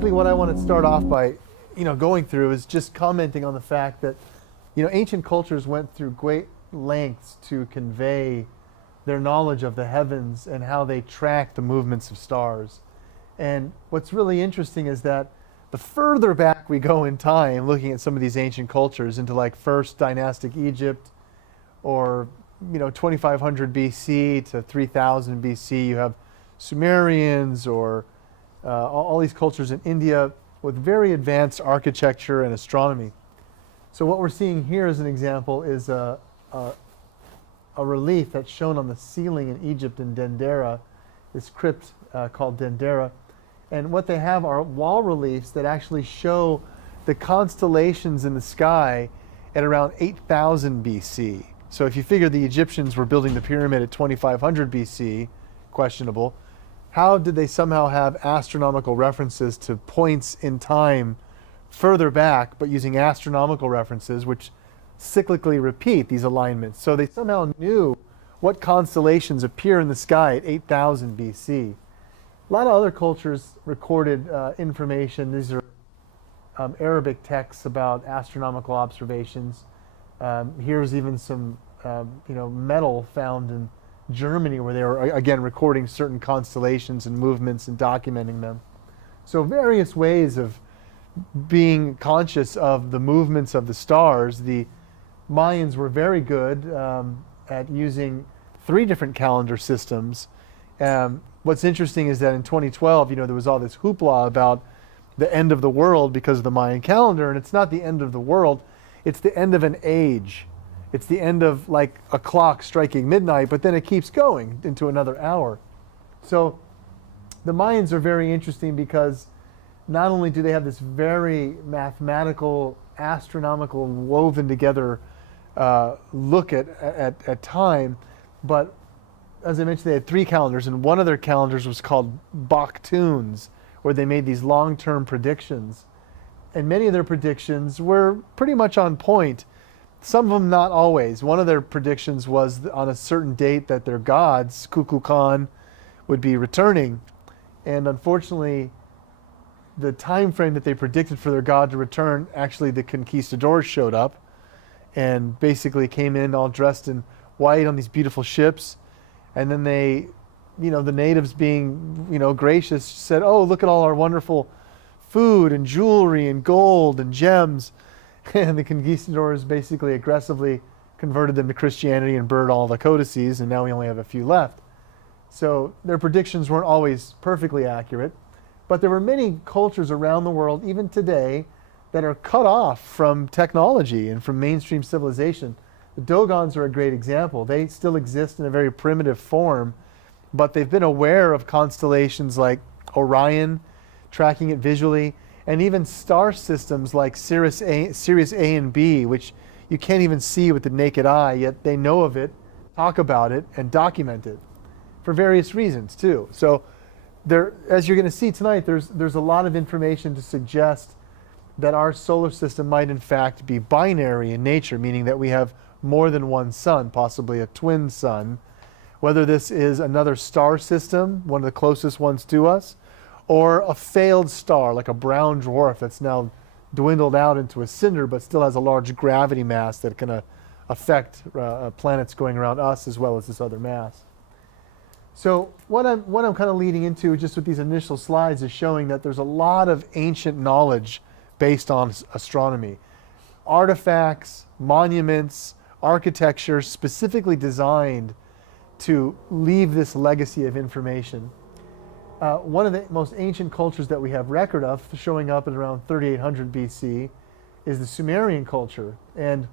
basically what I want to start off by, going through is just commenting on the fact that, ancient cultures went through great lengths to convey their knowledge of the heavens and how they track the movements of stars. And what's really interesting is that the further back we go in time, looking at some of these ancient cultures into like first dynastic Egypt, or 2500 BC to 3000 BC, you have Sumerians, or all these cultures in India with very advanced architecture and astronomy. So what we're seeing here as an example is a relief that's shown on the ceiling in Egypt in Dendera, this crypt called Dendera. And what they have are wall reliefs that actually show the constellations in the sky at around 8000 BC. So if you figure the Egyptians were building the pyramid at 2500 BC, questionable, how did they somehow have astronomical references to points in time further back, but using astronomical references which cyclically repeat these alignments? So they somehow knew what constellations appear in the sky at 8000 BC. A lot of other cultures recorded information. These are Arabic texts about astronomical observations. Here's even some metal found in Germany where they were again recording certain constellations and movements and documenting them. So various ways of being conscious of the movements of the stars. The Mayans were very good at using 3 different calendar systems. What's interesting is that in 2012, there was all this hoopla about the end of the world because of the Mayan calendar, and it's not the end of the world, it's the end of an age. It's the end of like a clock striking midnight, but then it keeps going into another hour. So the Mayans are very interesting because not only do they have this very mathematical, astronomical, woven together look at time, but as I mentioned, they had 3 calendars, and one of their calendars was called Baktuns, where they made these long-term predictions. And many of their predictions were pretty much on point. Some of them not always. One of their predictions was on a certain date that their gods, Kukulkan, would be returning. And unfortunately, the time frame that they predicted for their god to return, actually the conquistadors showed up and basically came in all dressed in white on these beautiful ships. And then they, the natives being, gracious, said, "Oh, look at all our wonderful food and jewelry and gold and gems." And the conquistadors basically aggressively converted them to Christianity and burned all the codices, and now we only have a few left. So their predictions weren't always perfectly accurate, but there were many cultures around the world, even today, that are cut off from technology and from mainstream civilization. The Dogons are a great example. They still exist in a very primitive form, but they've been aware of constellations like Orion, tracking it visually, and even star systems like Sirius A and B, which you can't even see with the naked eye, yet they know of it, talk about it, and document it for various reasons too. So there, as you're going to see tonight, there's a lot of information to suggest that our solar system might in fact be binary in nature, meaning that we have more than one sun, possibly a twin sun. Whether this is another star system, one of the closest ones to us, or a failed star like a brown dwarf that's now dwindled out into a cinder but still has a large gravity mass that can affect planets going around us as well as this other mass. So what I'm kind of leading into just with these initial slides is showing that there's a lot of ancient knowledge based on astronomy. Artifacts, monuments, architecture specifically designed to leave this legacy of information. One of the most ancient cultures that we have record of, showing up at around 3800 BC, is the Sumerian culture. And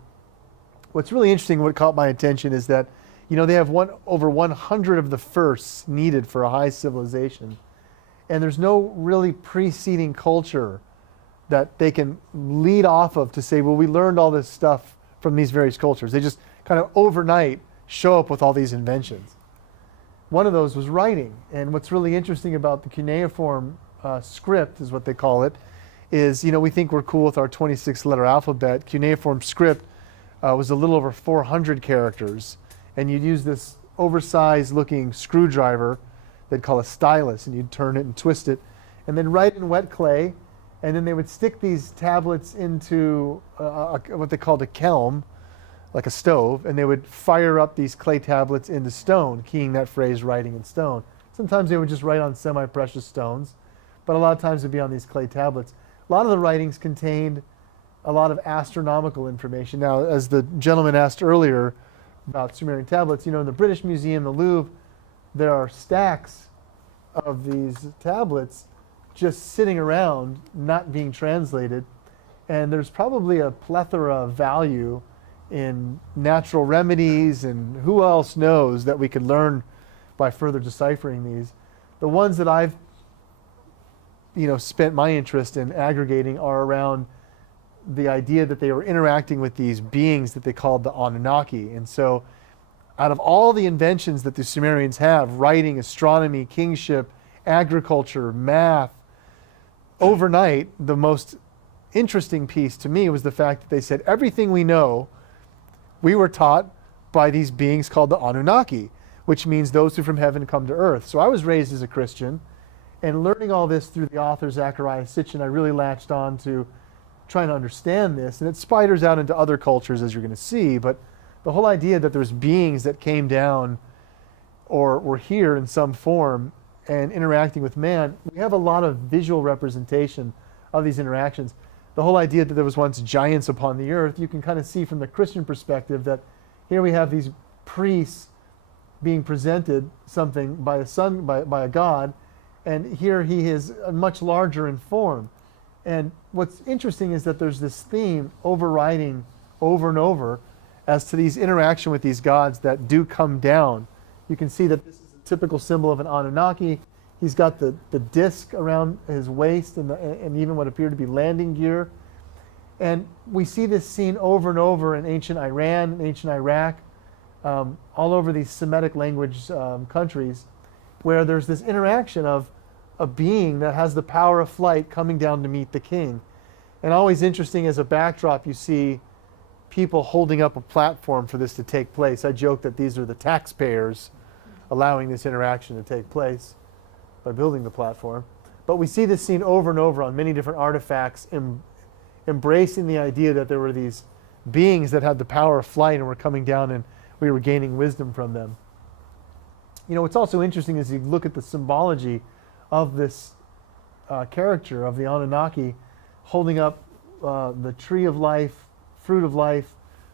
what's really interesting, what caught my attention, is that they have over 100 of the firsts needed for a high civilization. And there's no really preceding culture that they can lead off of to say, well, we learned all this stuff from these various cultures. They just kind of overnight show up with all these inventions. One of those was writing. And what's really interesting about the cuneiform script, is what they call it, is, we think we're cool with our 26-letter alphabet. Cuneiform script was a little over 400 characters. And you'd use this oversized looking screwdriver they'd call a stylus, and you'd turn it and twist it. and then write in wet clay, and then they would stick these tablets into what they called a kelm, like a stove, and they would fire up these clay tablets into stone, keying that phrase, writing in stone. Sometimes they would just write on semi-precious stones, but a lot of times it would be on these clay tablets. A lot of the writings contained a lot of astronomical information. Now, as the gentleman asked earlier about Sumerian tablets, in the British Museum, the Louvre, there are stacks of these tablets just sitting around, not being translated. And there's probably a plethora of value in natural remedies, and who else knows that we could learn by further deciphering these. The ones that I've spent my interest in aggregating are around the idea that they were interacting with these beings that they called the Anunnaki. And so out of all the inventions that the Sumerians have, writing, astronomy, kingship, agriculture, math, overnight, the most interesting piece to me was the fact that they said everything we know, we were taught by these beings called the Anunnaki, which means those who from heaven come to earth. So I was raised as a Christian, and learning all this through the author Zecharia Sitchin, I really latched on to trying to understand this, and it spiders out into other cultures, as you're going to see. But the whole idea that there's beings that came down or were here in some form and interacting with man, we have a lot of visual representation of these interactions. The whole idea that there was once giants upon the earth, you can kind of see from the Christian perspective that here we have these priests being presented something by a son, by a god, and here he is much larger in form. And what's interesting is that there's this theme overriding over and over as to these interaction with these gods that do come down. You can see that this is a typical symbol of an Anunnaki. He's got the disc around his waist and even what appear to be landing gear. And we see this scene over and over in ancient Iran and ancient Iraq, all over these Semitic language countries, where there's this interaction of a being that has the power of flight coming down to meet the king. And always interesting, as a backdrop, you see people holding up a platform for this to take place. I joke that these are the taxpayers allowing this interaction to take place by building the platform. But we see this scene over and over on many different artifacts, embracing the idea that there were these beings that had the power of flight and were coming down, and we were gaining wisdom from them. What's also interesting is you look at the symbology of this character of the Anunnaki, holding up the tree of life, fruit of life,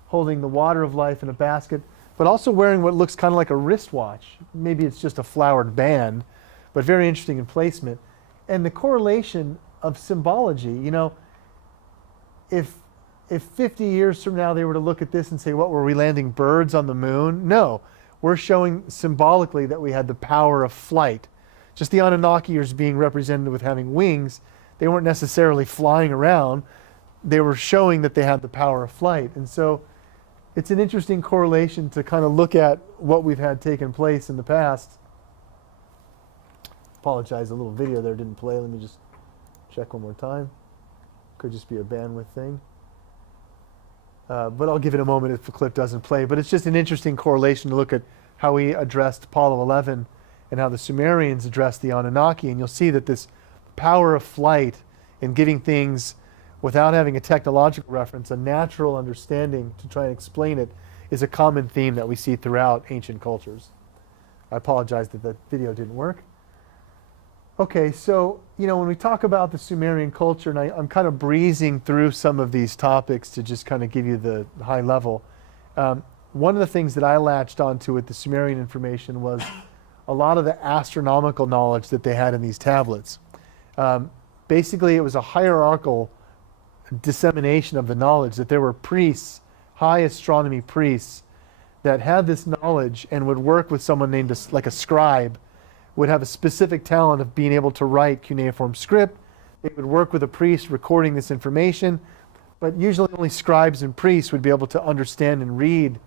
holding the water of life in a basket, but also wearing what looks kind of like a wristwatch. Maybe it's just a flowered band, but very interesting in placement. And the correlation of symbology, if 50 years from now they were to look at this and say, what, were we landing birds on the moon? No, we're showing symbolically that we had the power of flight. Just the Anunnaki is being represented with having wings. They weren't necessarily flying around. They were showing that they had the power of flight. And so it's an interesting correlation to kind of look at what we've had taken place in the past. Apologize, a little video there didn't play. Let me just check one more time. Could just be a bandwidth thing. But I'll give it a moment if the clip doesn't play. But it's just an interesting correlation to look at how we addressed Apollo 11 and how the Sumerians addressed the Anunnaki. And you'll see that this power of flight and giving things without having a technological reference, a natural understanding to try and explain it, is a common theme that we see throughout ancient cultures. I apologize that that video didn't work. Okay, so when we talk about the Sumerian culture, and I'm kind of breezing through some of these topics to just kind of give you the high level. One of the things that I latched onto with the Sumerian information was a lot of the astronomical knowledge that they had in these tablets. Basically, it was a hierarchical dissemination of the knowledge, that there were priests, high astronomy priests, that had this knowledge and would work with someone named like a scribe, would have a specific talent of being able to write cuneiform script. They would work with a priest recording this information, but usually only scribes and priests would be able to understand and read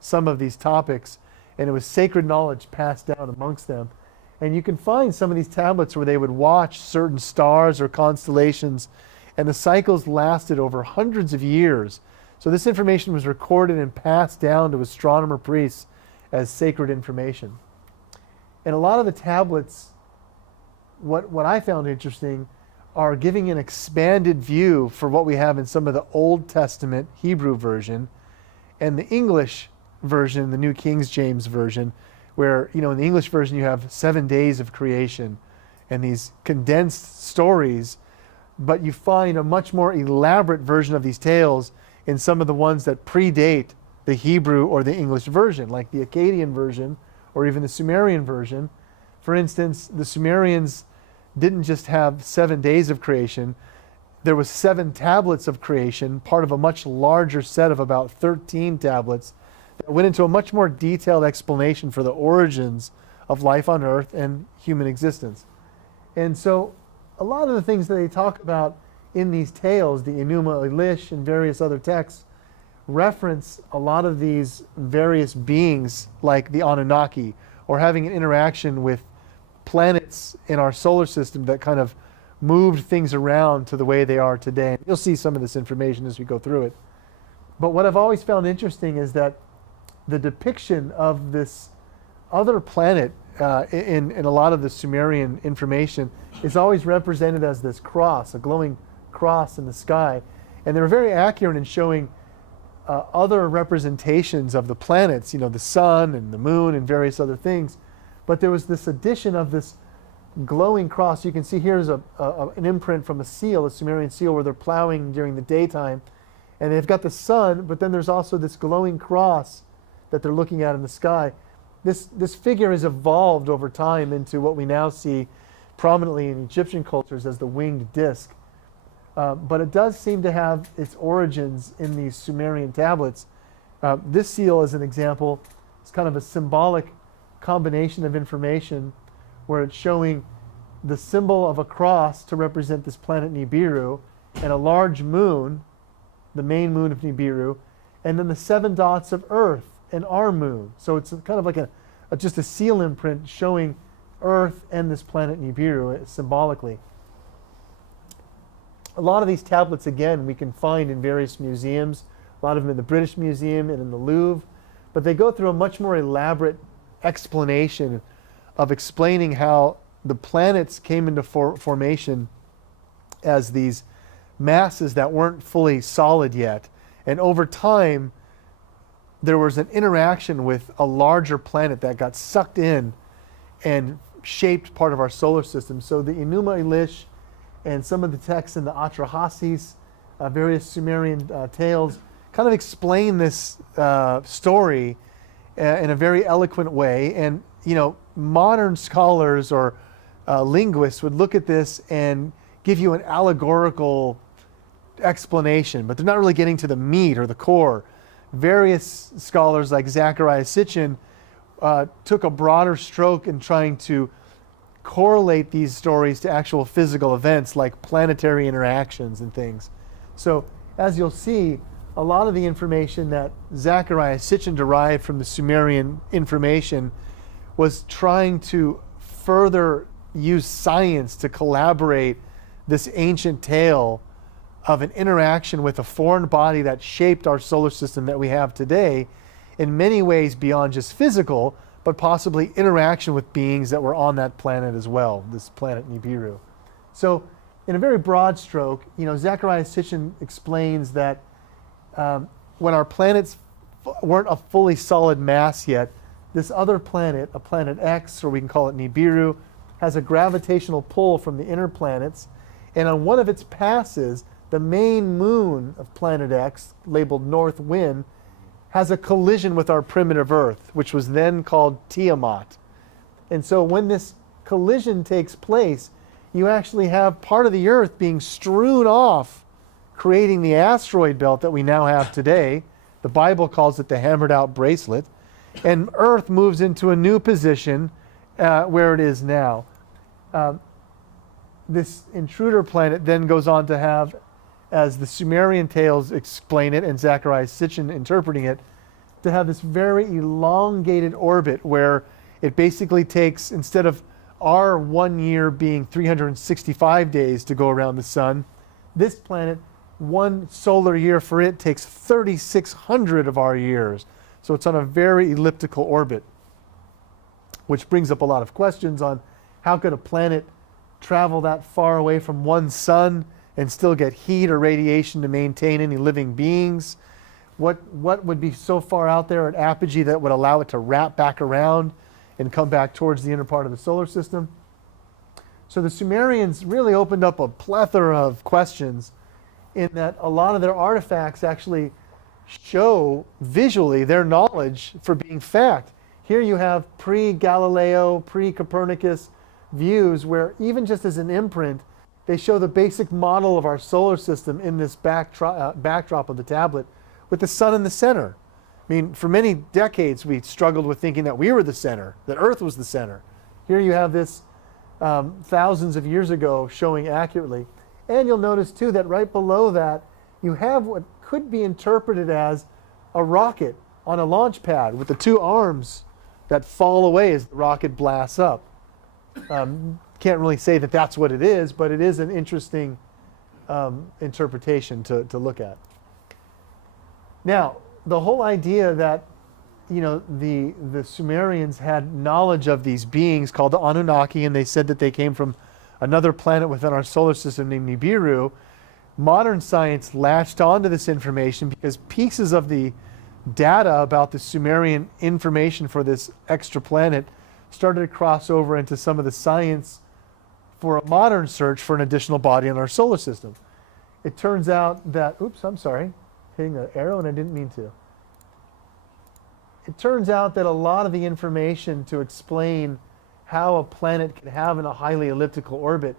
some of these topics, and it was sacred knowledge passed down amongst them. And you can find some of these tablets where they would watch certain stars or constellations, and the cycles lasted over hundreds of years. So this information was recorded and passed down to astronomer priests as sacred information. And a lot of the tablets what I found interesting are giving an expanded view for what we have in some of the Old Testament Hebrew version and the English version, the New King James version, where, in the English version you have 7 days of creation and these condensed stories, but you find a much more elaborate version of these tales in some of the ones that predate the Hebrew or the English version, like the Akkadian version or even the Sumerian version. For instance, the Sumerians didn't just have 7 days of creation. There was 7 tablets of creation, part of a much larger set of about 13 tablets that went into a much more detailed explanation for the origins of life on Earth and human existence. And so a lot of the things that they talk about in these tales, the Enuma Elish and various other texts, reference a lot of these various beings like the Anunnaki, or having an interaction with planets in our solar system that kind of moved things around to the way they are today. You'll see some of this information as we go through it. But what I've always found interesting is that the depiction of this other planet in a lot of the Sumerian information is always represented as this cross, a glowing cross in the sky. And they're very accurate in showing other representations of the planets, the sun and the moon and various other things. But there was this addition of this glowing cross. You can see here's an imprint from a seal, a Sumerian seal, where they're plowing during the daytime. And they've got the sun, but then there's also this glowing cross that they're looking at in the sky. This figure has evolved over time into what we now see prominently in Egyptian cultures as the winged disc. But it does seem to have its origins in these Sumerian tablets. This seal, as an example, is kind of a symbolic combination of information where it's showing the symbol of a cross to represent this planet Nibiru, and a large moon, the main moon of Nibiru, and then the 7 dots of Earth and our moon. So it's kind of like just a seal imprint showing Earth and this planet Nibiru symbolically. A lot of these tablets, again, we can find in various museums, a lot of them in the British Museum and in the Louvre, but they go through a much more elaborate explanation of explaining how the planets came into formation as these masses that weren't fully solid yet. And over time, there was an interaction with a larger planet that got sucked in and shaped part of our solar system. So the Enuma Elish and some of the texts in the Atrahasis, various Sumerian tales, kind of explain this story in a very eloquent way. And, modern scholars or linguists would look at this and give you an allegorical explanation, but they're not really getting to the meat or the core. Various scholars like Zachariah Sitchin took a broader stroke in trying to correlate these stories to actual physical events like planetary interactions and things. So as you'll see, a lot of the information that Zachariah Sitchin derived from the Sumerian information was trying to further use science to collaborate this ancient tale of an interaction with a foreign body that shaped our solar system that we have today in many ways beyond just physical, but possibly interaction with beings that were on that planet as well, this planet Nibiru. So in a very broad stroke, Zachariah Sitchin explains that when our planets weren't a fully solid mass yet, this other planet, a planet X, or we can call it Nibiru, has a gravitational pull from the inner planets, and on one of its passes, the main moon of planet X, labeled North Wind, has a collision with our primitive Earth, which was then called Tiamat. And so when this collision takes place, you actually have part of the Earth being strewn off, creating the asteroid belt that we now have today. The Bible calls it the hammered out bracelet. And Earth moves into a new position where it is now. This intruder planet then goes on to have, as the Sumerian tales explain it and Zachariah Sitchin interpreting it, to have this very elongated orbit where it basically takes, instead of our 1 year being 365 days to go around the sun, this planet, 1 solar year for it takes 3,600 of our years. So it's on a very elliptical orbit, which brings up a lot of questions on how could a planet travel that far away from one sun and still get heat or radiation to maintain any living beings? What would be so far out there at apogee that would allow it to wrap back around and come back towards the inner part of the solar system? So the Sumerians really opened up a plethora of questions, in that a lot of their artifacts actually show visually their knowledge for being fact. Here you have pre-Galileo, pre-Copernicus views where even just as an imprint, they show the basic model of our solar system in this backdrop of the tablet with the sun in the center. I mean, for many decades we struggled with thinking that we were the center, that Earth was the center. Here you have this thousands of years ago showing accurately. And you'll notice too that right below that you have what could be interpreted as a rocket on a launch pad with the two arms that fall away as the rocket blasts up. Can't really say that that's what it is, but it is an interesting interpretation to look at. Now, the whole idea that the Sumerians had knowledge of these beings called the Anunnaki, and they said that they came from another planet within our solar system named Nibiru. Modern science latched onto this information because pieces of the data about the Sumerian information for this extra planet started to cross over into some of the science for a modern search for an additional body in our solar system. It turns out that, oops, I'm sorry, hitting an arrow and I didn't mean to. It turns out that a lot of the information to explain how a planet can have in a highly elliptical orbit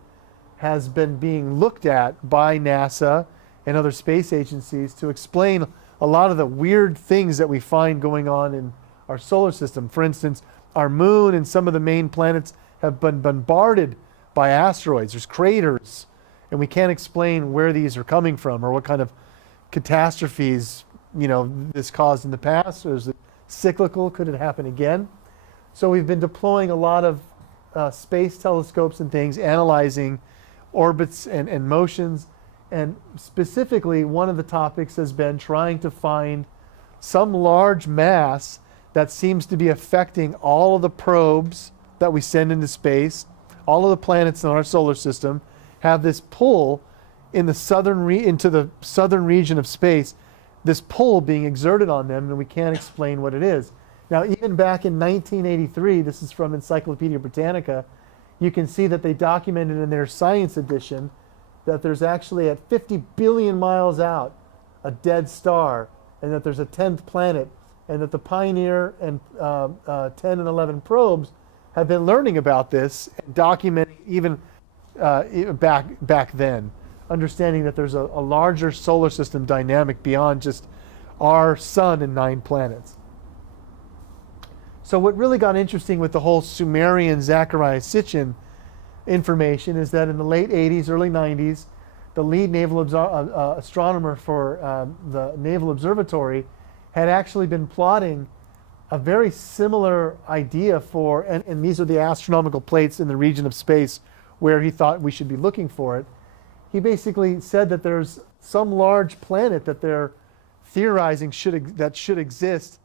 has been being looked at by NASA and other space agencies to explain a lot of the weird things that we find going on in our solar system. For instance, our moon and some of the main planets have been bombarded by asteroids. There's craters, and we can't explain where these are coming from or what kind of catastrophes this caused in the past. Or is it cyclical? Could it happen again? So we've been deploying a lot of space telescopes and things, analyzing orbits and motions. And specifically, one of the topics has been trying to find some large mass that seems to be affecting all of the probes that we send into space. All of the planets in our solar system have this pull in the into the southern region of space, this pull being exerted on them, and we can't explain what it is. Now, even back in 1983, this is from Encyclopedia Britannica, you can see that they documented in their science edition that there's actually at 50 billion miles out a dead star, and that there's a 10th planet, and that the Pioneer and 10 and 11 probes have been learning about this and documenting even back then, understanding that there's a larger solar system dynamic beyond just our sun and 9 planets. So what really got interesting with the whole Sumerian Zachariah Sitchin information is that in the late 80s, early 90s, the lead naval astronomer for the Naval Observatory had actually been plotting a very similar idea for, and these are the astronomical plates in the region of space where he thought we should be looking for it. He basically said that there's some large planet that they're theorizing that should exist,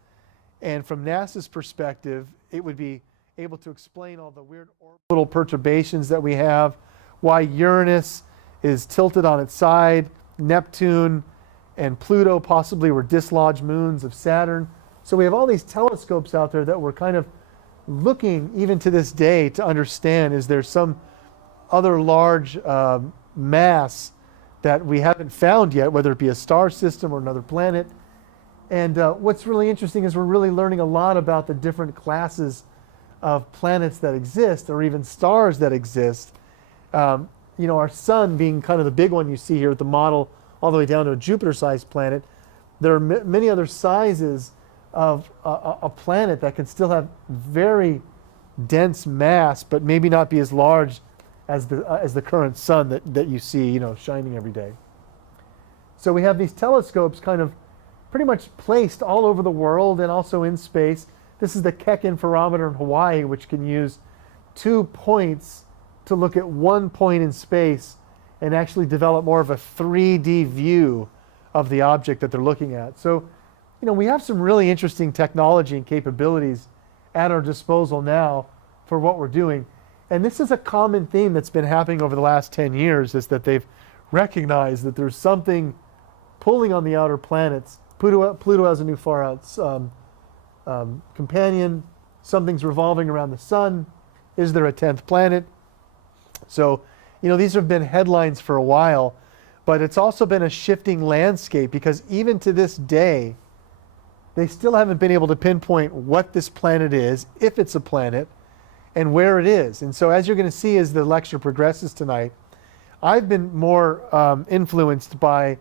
and from NASA's perspective, it would be able to explain all the weird orbital perturbations that we have, why Uranus is tilted on its side, Neptune and Pluto possibly were dislodged moons of Saturn. So we have all these telescopes out there that we're kind of looking, even to this day, to understand, is there some other large mass that we haven't found yet, whether it be a star system or another planet. And what's really interesting is we're really learning a lot about the different classes of planets that exist, or even stars that exist. Our sun being kind of the big one you see here with the model all the way down to a Jupiter-sized planet. There are many other sizes of a planet that can still have very dense mass, but maybe not be as large as the current sun that you see, shining every day. So we have these telescopes kind of pretty much placed all over the world and also in space. This is the Keck Interferometer in Hawaii, which can use 2 points to look at one point in space and actually develop more of a 3D view of the object that they're looking at. So, we have some really interesting technology and capabilities at our disposal now for what we're doing. And this is a common theme that's been happening over the last 10 years, is that they've recognized that there's something pulling on the outer planets. Pluto has a new far-out companion. Something's revolving around the sun. Is there a 10th planet? So, these have been headlines for a while, but it's also been a shifting landscape, because even to this day, they still haven't been able to pinpoint what this planet is, if it's a planet, and where it is. And so as you're going to see as the lecture progresses tonight, I've been more influenced by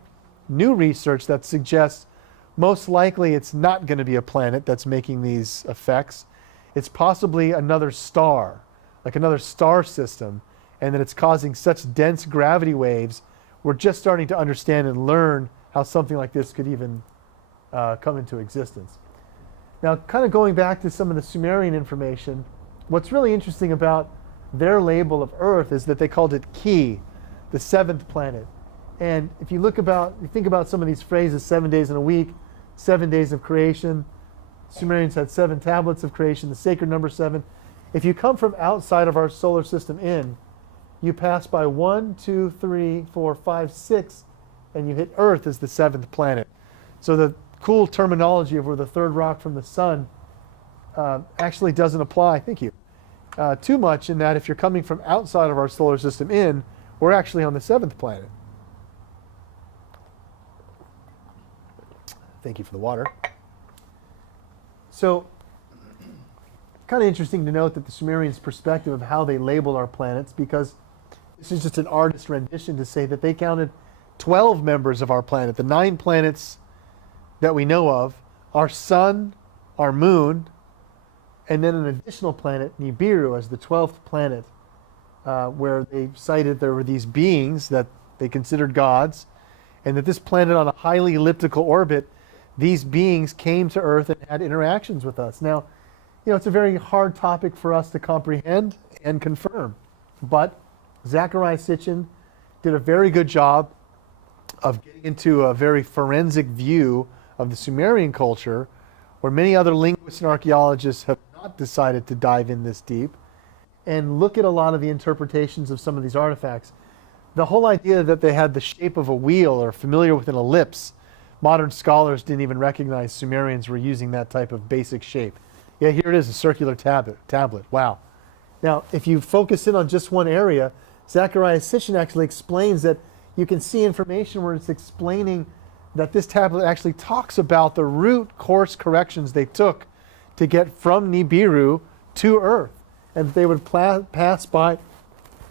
new research that suggests most likely it's not going to be a planet that's making these effects. It's possibly another star, like another star system, and that it's causing such dense gravity waves. We're just starting to understand and learn how something like this could even come into existence. Now, kind of going back to some of the Sumerian information, what's really interesting about their label of Earth is that they called it Ki, the 7th planet. And if you think about some of these phrases, 7 days in a week, 7 days of creation. Sumerians had 7 tablets of creation, the sacred number 7. If you come from outside of our solar system in, you pass by 1, 2, 3, 4, 5, 6, and you hit Earth as the 7th planet. So the cool terminology of we're the 3rd rock from the sun actually doesn't apply, thank you, too much, in that if you're coming from outside of our solar system in, we're actually on the 7th planet. Thank you for the water. So, kind of interesting to note that the Sumerians' perspective of how they label our planets, because this is just an artist's rendition to say that they counted 12 members of our planet, the 9 planets that we know of, our sun, our moon, and then an additional planet, Nibiru, as the 12th planet, where they cited there were these beings that they considered gods, and that this planet on a highly elliptical orbit, these beings came to Earth and had interactions with us. Now, it's a very hard topic for us to comprehend and confirm, but Zecharia Sitchin did a very good job of getting into a very forensic view of the Sumerian culture, where many other linguists and archaeologists have not decided to dive in this deep and look at a lot of the interpretations of some of these artifacts. The whole idea that they had the shape of a wheel or familiar with an ellipse, modern scholars didn't even recognize Sumerians were using that type of basic shape. Yeah, here it is, a circular tablet. Wow. Now, if you focus in on just one area, Zecharia Sitchin actually explains that you can see information where it's explaining that this tablet actually talks about the route course corrections they took to get from Nibiru to Earth, and that they would pass by a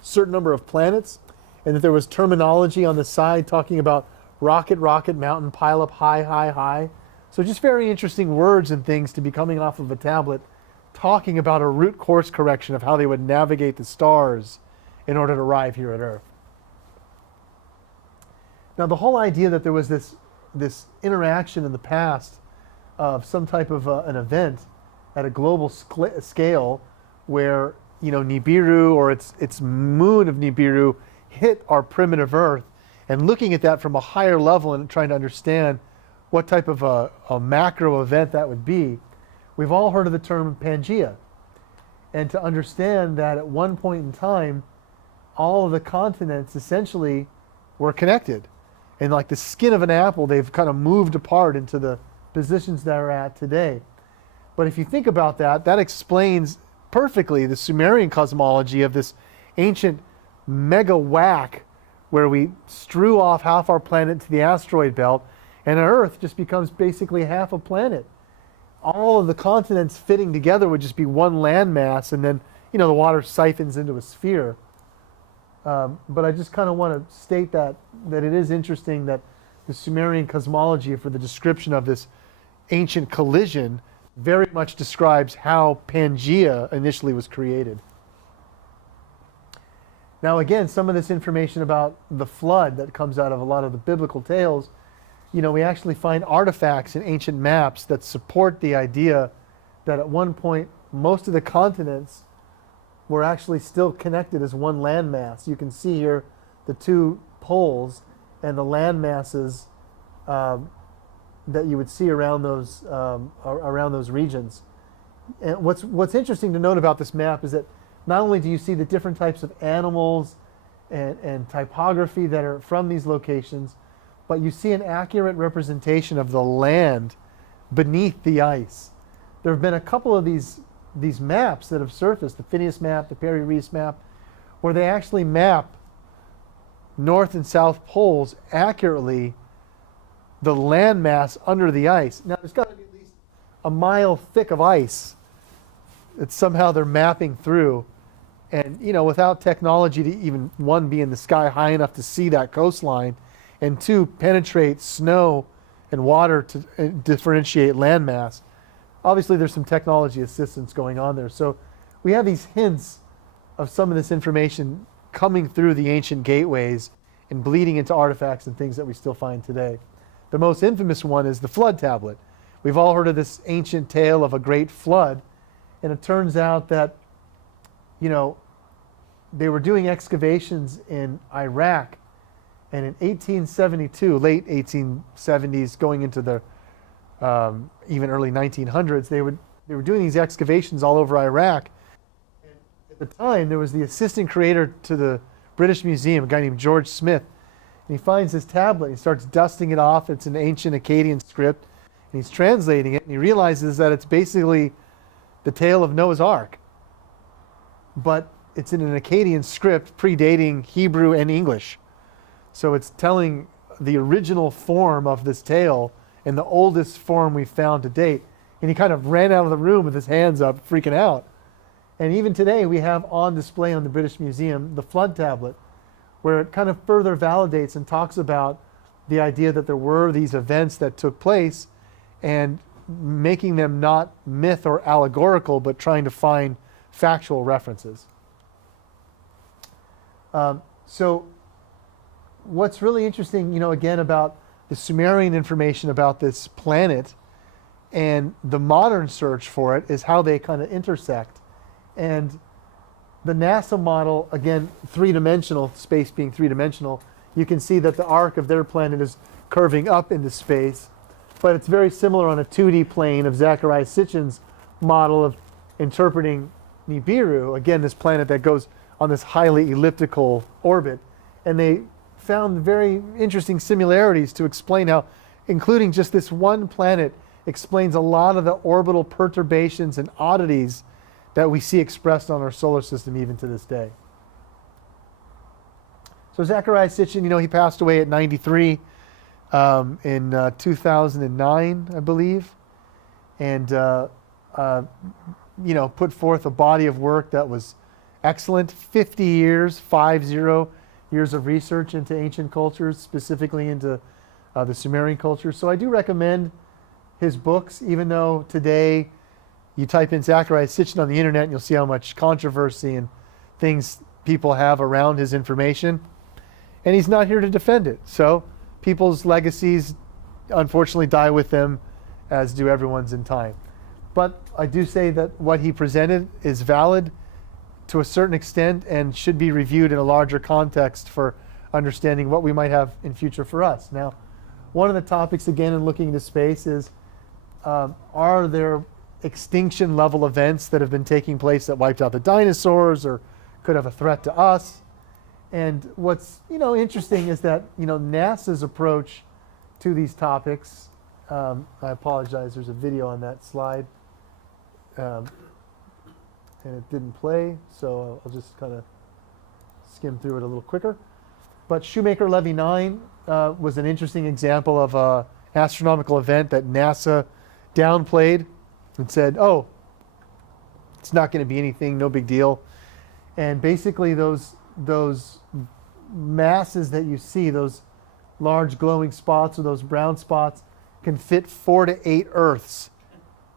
certain number of planets, and that there was terminology on the side talking about rocket, mountain, pile up, high. So just very interesting words and things to be coming off of a tablet talking about a route course correction of how they would navigate the stars in order to arrive here at Earth. Now, the whole idea that there was this interaction in the past of some type of an event at a global scale where, Nibiru or its moon of Nibiru hit our primitive Earth, and looking at that from a higher level and trying to understand what type of a macro event that would be, we've all heard of the term Pangea. And to understand that at one point in time, all of the continents essentially were connected. And like the skin of an apple, they've kind of moved apart into the positions that are at today. But if you think about that, that explains perfectly the Sumerian cosmology of this ancient mega whack where we strew off half our planet to the asteroid belt, and Earth just becomes basically half a planet. All of the continents fitting together would just be one landmass, and then, the water siphons into a sphere. But I just kind of want to state that it is interesting that the Sumerian cosmology for the description of this ancient collision very much describes how Pangea initially was created. Now, again, some of this information about the flood that comes out of a lot of the biblical tales, we actually find artifacts in ancient maps that support the idea that at one point most of the continents were actually still connected as one landmass. You can see here the 2 poles and the landmasses that you would see around those regions. And what's interesting to note about this map is that not only do you see the different types of animals and typography that are from these locations, but you see an accurate representation of the land beneath the ice. There have been a couple of these maps that have surfaced, the Phineas map, the Perry-Reese map, where they actually map north and south poles accurately, the land mass under the ice. Now there's got to be at least a mile thick of ice that somehow they're mapping through. And, you know, without technology to even, one, be in the sky high enough to see that coastline, and two, penetrate snow and water to differentiate landmass. Obviously, there's some technology assistance going on there. So we have these hints of some of this information coming through the ancient gateways and bleeding into artifacts and things that we still find today. The most infamous one is the flood tablet. We've all heard of this ancient tale of a great flood, and it turns out that, you know, they were doing excavations in Iraq, and in 1872, late 1870s, going into the even early 1900s, they were doing these excavations all over Iraq. And at the time, there was the assistant curator to the British Museum, a guy named George Smith, and he finds this tablet. He starts dusting it off. It's an ancient Akkadian script, and he's translating it, and he realizes that it's basically the tale of Noah's Ark, but it's in an Akkadian script predating Hebrew and English. So it's telling the original form of this tale and the oldest form we've found to date. And he kind of ran out of the room with his hands up, freaking out. And even today, we have on display on the British Museum the flood tablet, where it kind of further validates and talks about the idea that there were these events that took place, and making them not myth or allegorical, but trying to find factual references. So what's really interesting, you know, again, about the Sumerian information about this planet and the modern search for it is how they kind of intersect. And the NASA model, again, three-dimensional, space being three-dimensional, you can see that the arc of their planet is curving up into space, but it's very similar on a 2D plane of Zecharia Sitchin's model of interpreting Nibiru, again, this planet that goes on this highly elliptical orbit. And they found very interesting similarities to explain how, including just this one planet, explains a lot of the orbital perturbations and oddities that we see expressed on our solar system even to this day. So Zecharia Sitchin, you know, he passed away at 93 in 2009, I believe, and you know, put forth a body of work that was excellent. 50 years of research into ancient cultures, specifically into the Sumerian culture. So I do recommend his books, even though today you type in Zecharia Sitchin on the internet and you'll see how much controversy and things people have around his information. And he's not here to defend it. So people's legacies unfortunately die with them, as do everyone's in time. But I do say that what he presented is valid to a certain extent and should be reviewed in a larger context for understanding what we might have in future for us. Now, one of the topics, again, in looking into space is, are there extinction level events that have been taking place that wiped out the dinosaurs or could have a threat to us? And what's, you know, interesting is that, you know, NASA's approach to these topics, I apologize, there's a video on that slide, and it didn't play, so I'll just kind of skim through it a little quicker. But Shoemaker-Levy 9 was an interesting example of an astronomical event that NASA downplayed and said, oh, it's not going to be anything, no big deal. And basically those masses that you see, those large glowing spots or those brown spots, can fit 4 to 8 Earths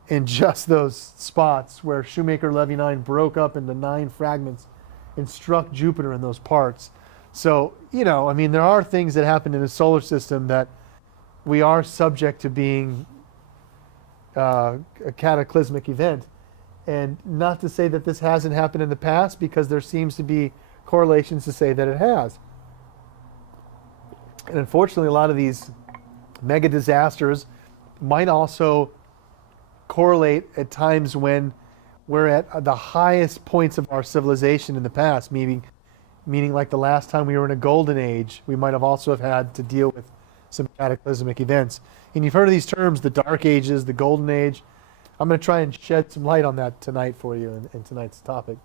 in just those spots, where Shoemaker-Levy 9 broke up into 9 fragments and struck Jupiter in those parts. So, you know, I mean, there are things that happen in the solar system that we are subject to being a cataclysmic event. And not to say that this hasn't happened in the past, because there seems to be correlations to say that it has. And unfortunately, a lot of these mega disasters might also correlate at times when we're at the highest points of our civilization in the past, meaning like the last time we were in a golden age, we might have also have had to deal with some cataclysmic events. And you've heard of these terms, the Dark Ages, the Golden Age. I'm going to try and shed some light on that tonight for you in tonight's topic.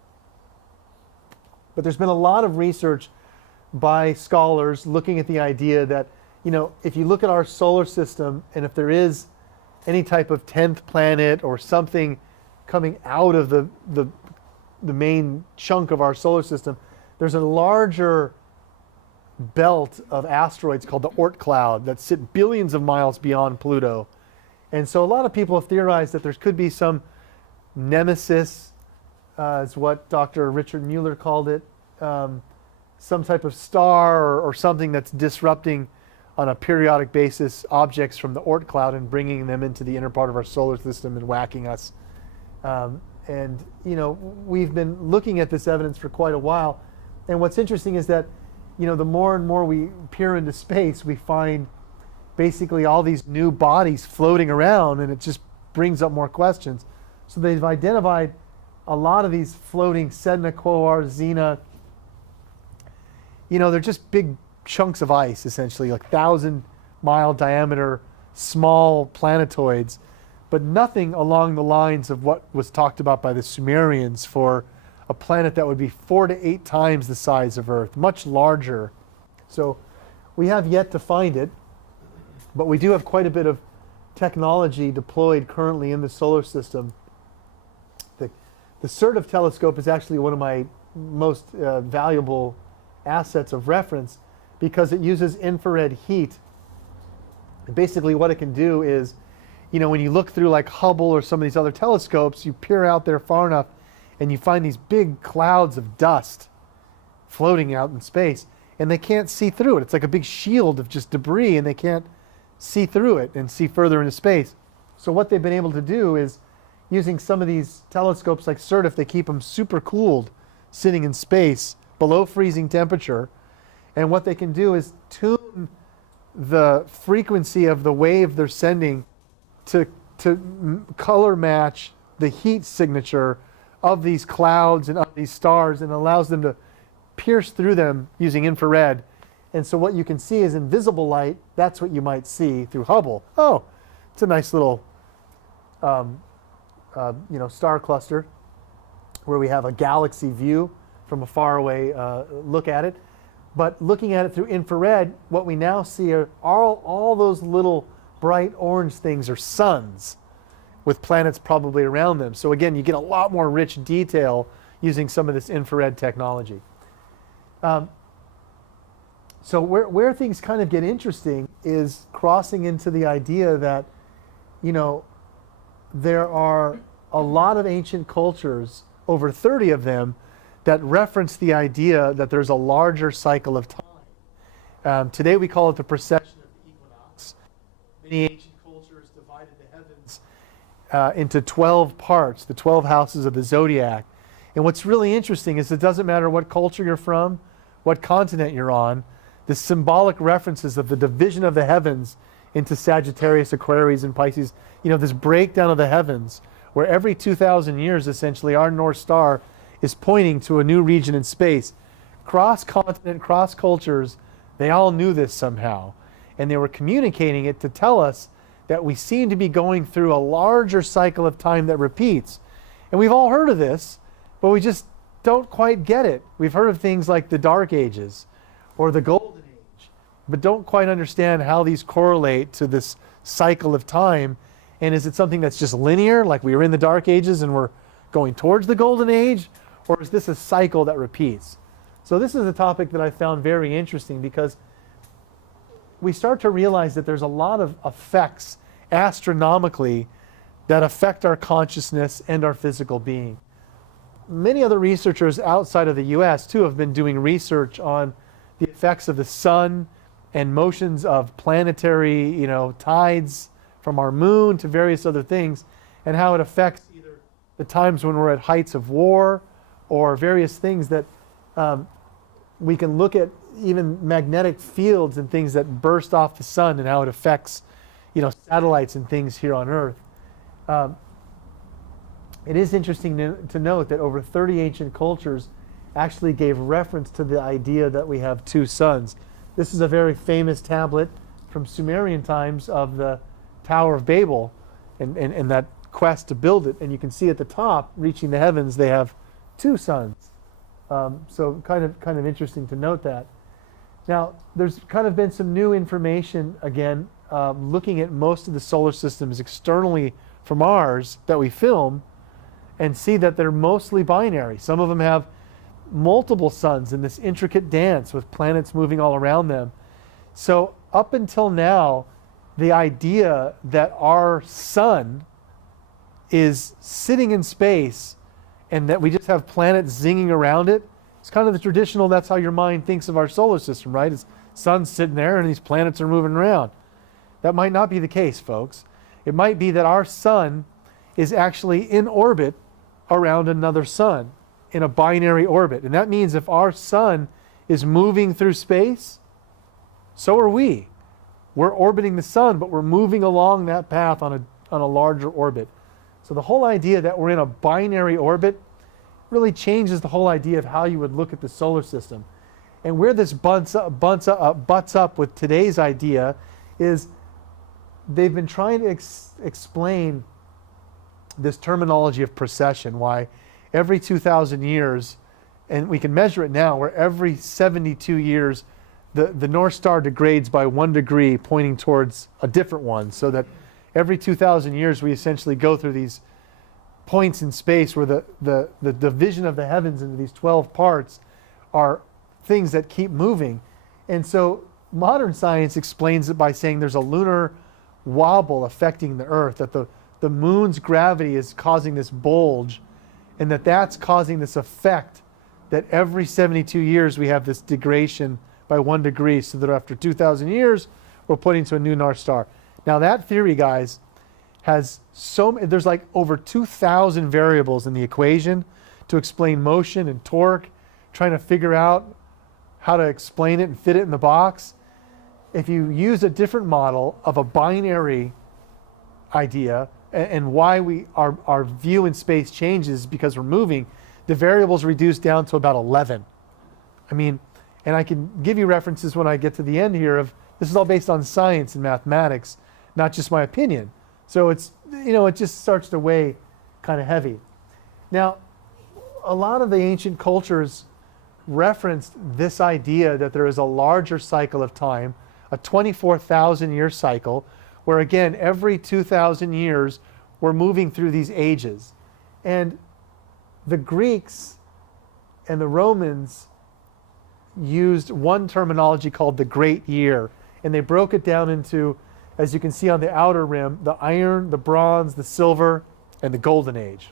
But there's been a lot of research by scholars looking at the idea that, you know, if you look at our solar system, and if there is any type of 10th planet or something coming out of the main chunk of our solar system, there's a larger belt of asteroids called the Oort cloud that sit billions of miles beyond Pluto. And so a lot of people have theorized that there could be some nemesis, is what Dr. Richard Mueller called it, some type of star or something that's disrupting on a periodic basis objects from the Oort cloud and bringing them into the inner part of our solar system and whacking us. And, you know, we've been looking at this evidence for quite a while. And what's interesting is that, you know, the more and more we peer into space, we find basically all these new bodies floating around, and it just brings up more questions. So they've identified a lot of these floating Sedna, Quoar, Xena. You know, they're just big chunks of ice, essentially, like 1,000-mile diameter small planetoids, but nothing along the lines of what was talked about by the Sumerians for a planet that would be 4 to 8 times the size of Earth, much larger. So we have yet to find it, but we do have quite a bit of technology deployed currently in the solar system. The SIRTIF telescope is actually one of my most valuable assets of reference because it uses infrared heat. And basically what it can do is, you know, when you look through like Hubble or some of these other telescopes, you peer out there far enough and you find these big clouds of dust floating out in space, and they can't see through it. It's like a big shield of just debris, and they can't see through it and see further into space. So what they've been able to do is, using some of these telescopes like SIRTIF, they keep them super cooled, sitting in space below freezing temperature. And what they can do is tune the frequency of the wave they're sending to color match the heat signature of these clouds and of these stars, and allows them to pierce through them using infrared. And so what you can see is invisible light. That's what you might see through Hubble. Oh, it's a nice little you know, star cluster where we have a galaxy view from a faraway look at it. But looking at it through infrared, what we now see are all those little bright orange things are suns with planets probably around them. So again, you get a lot more rich detail using some of this infrared technology. So where things kind of get interesting is crossing into the idea that, you know, there are a lot of ancient cultures, over 30 of them, that reference the idea that there's a larger cycle of time. Today we call it the precession of the equinox. Many ancient cultures divided the heavens into 12 parts, the 12 houses of the zodiac. And what's really interesting is it doesn't matter what culture you're from, what continent you're on, the symbolic references of the division of the heavens into Sagittarius, Aquarius, and Pisces, you know, this breakdown of the heavens, where every 2,000 years, essentially, our North Star is pointing to a new region in space. Cross-continent, cross-cultures, they all knew this somehow. And they were communicating it to tell us that we seem to be going through a larger cycle of time that repeats. And we've all heard of this, but we just don't quite get it. We've heard of things like the Dark Ages or the Golden Age, but don't quite understand how these correlate to this cycle of time. And is it something that's just linear, like we were in the Dark Ages and we're going towards the Golden Age, or is this a cycle that repeats? So this is a topic that I found very interesting because we start to realize that there's a lot of effects astronomically that affect our consciousness and our physical being. Many other researchers outside of the US too have been doing research on the effects of the sun and motions of planetary, you know, tides from our moon to various other things, and how it affects either the times when we're at heights of war or various things that we can look at, even magnetic fields and things that burst off the sun and how it affects, you know, satellites and things here on Earth. It is interesting to note that over 30 ancient cultures actually gave reference to the idea that we have two suns. This is a very famous tablet from Sumerian times of the Tower of Babel and that quest to build it. And you can see at the top, reaching the heavens, they have two suns. So kind of interesting to note that. Now, there's kind of been some new information, again, looking at most of the solar systems externally from ours that we film, and see that they're mostly binary. Some of them have multiple suns in this intricate dance with planets moving all around them. So up until now, the idea that our sun is sitting in space and that we just have planets zinging around it, it's kind of the traditional, that's how your mind thinks of our solar system, right? It's sun's sitting there and these planets are moving around. That might not be the case, folks. It might be that our sun is actually in orbit around another sun in a binary orbit. And that means if our sun is moving through space, so are we. We're orbiting the sun, but we're moving along that path on a larger orbit. So the whole idea that we're in a binary orbit really changes the whole idea of how you would look at the solar system. And where this butts up with today's idea is they've been trying to explain this terminology of precession, why every 2,000 years, and we can measure it now, where every 72 years the North Star degrades by 1 degree pointing towards a different one, so that every 2,000 years we essentially go through these points in space where the division of the heavens into these 12 parts are things that keep moving. And so modern science explains it by saying there's a lunar wobble affecting the Earth, that the moon's gravity is causing this bulge, and that's causing this effect that every 72 years we have this degradation by 1 degree, so that after 2,000 years we're pointing to a new North Star. Now that theory, guys, has there's like over 2,000 variables in the equation to explain motion and torque, trying to figure out how to explain it and fit it in the box. If you use a different model of a binary idea, and why our view in space changes because we're moving, the variables reduce down to about 11. I mean, and I can give you references when I get to the end here of, this is all based on science and mathematics, not just my opinion. So it's, it just starts to weigh kind of heavy. Now, a lot of the ancient cultures referenced this idea that there is a larger cycle of time, a 24,000 year cycle, where again, every 2,000 years, we're moving through these ages. And the Greeks and the Romans used one terminology called the Great Year. And they broke it down into, as you can see on the outer rim, the iron, the bronze, the silver, and the golden age.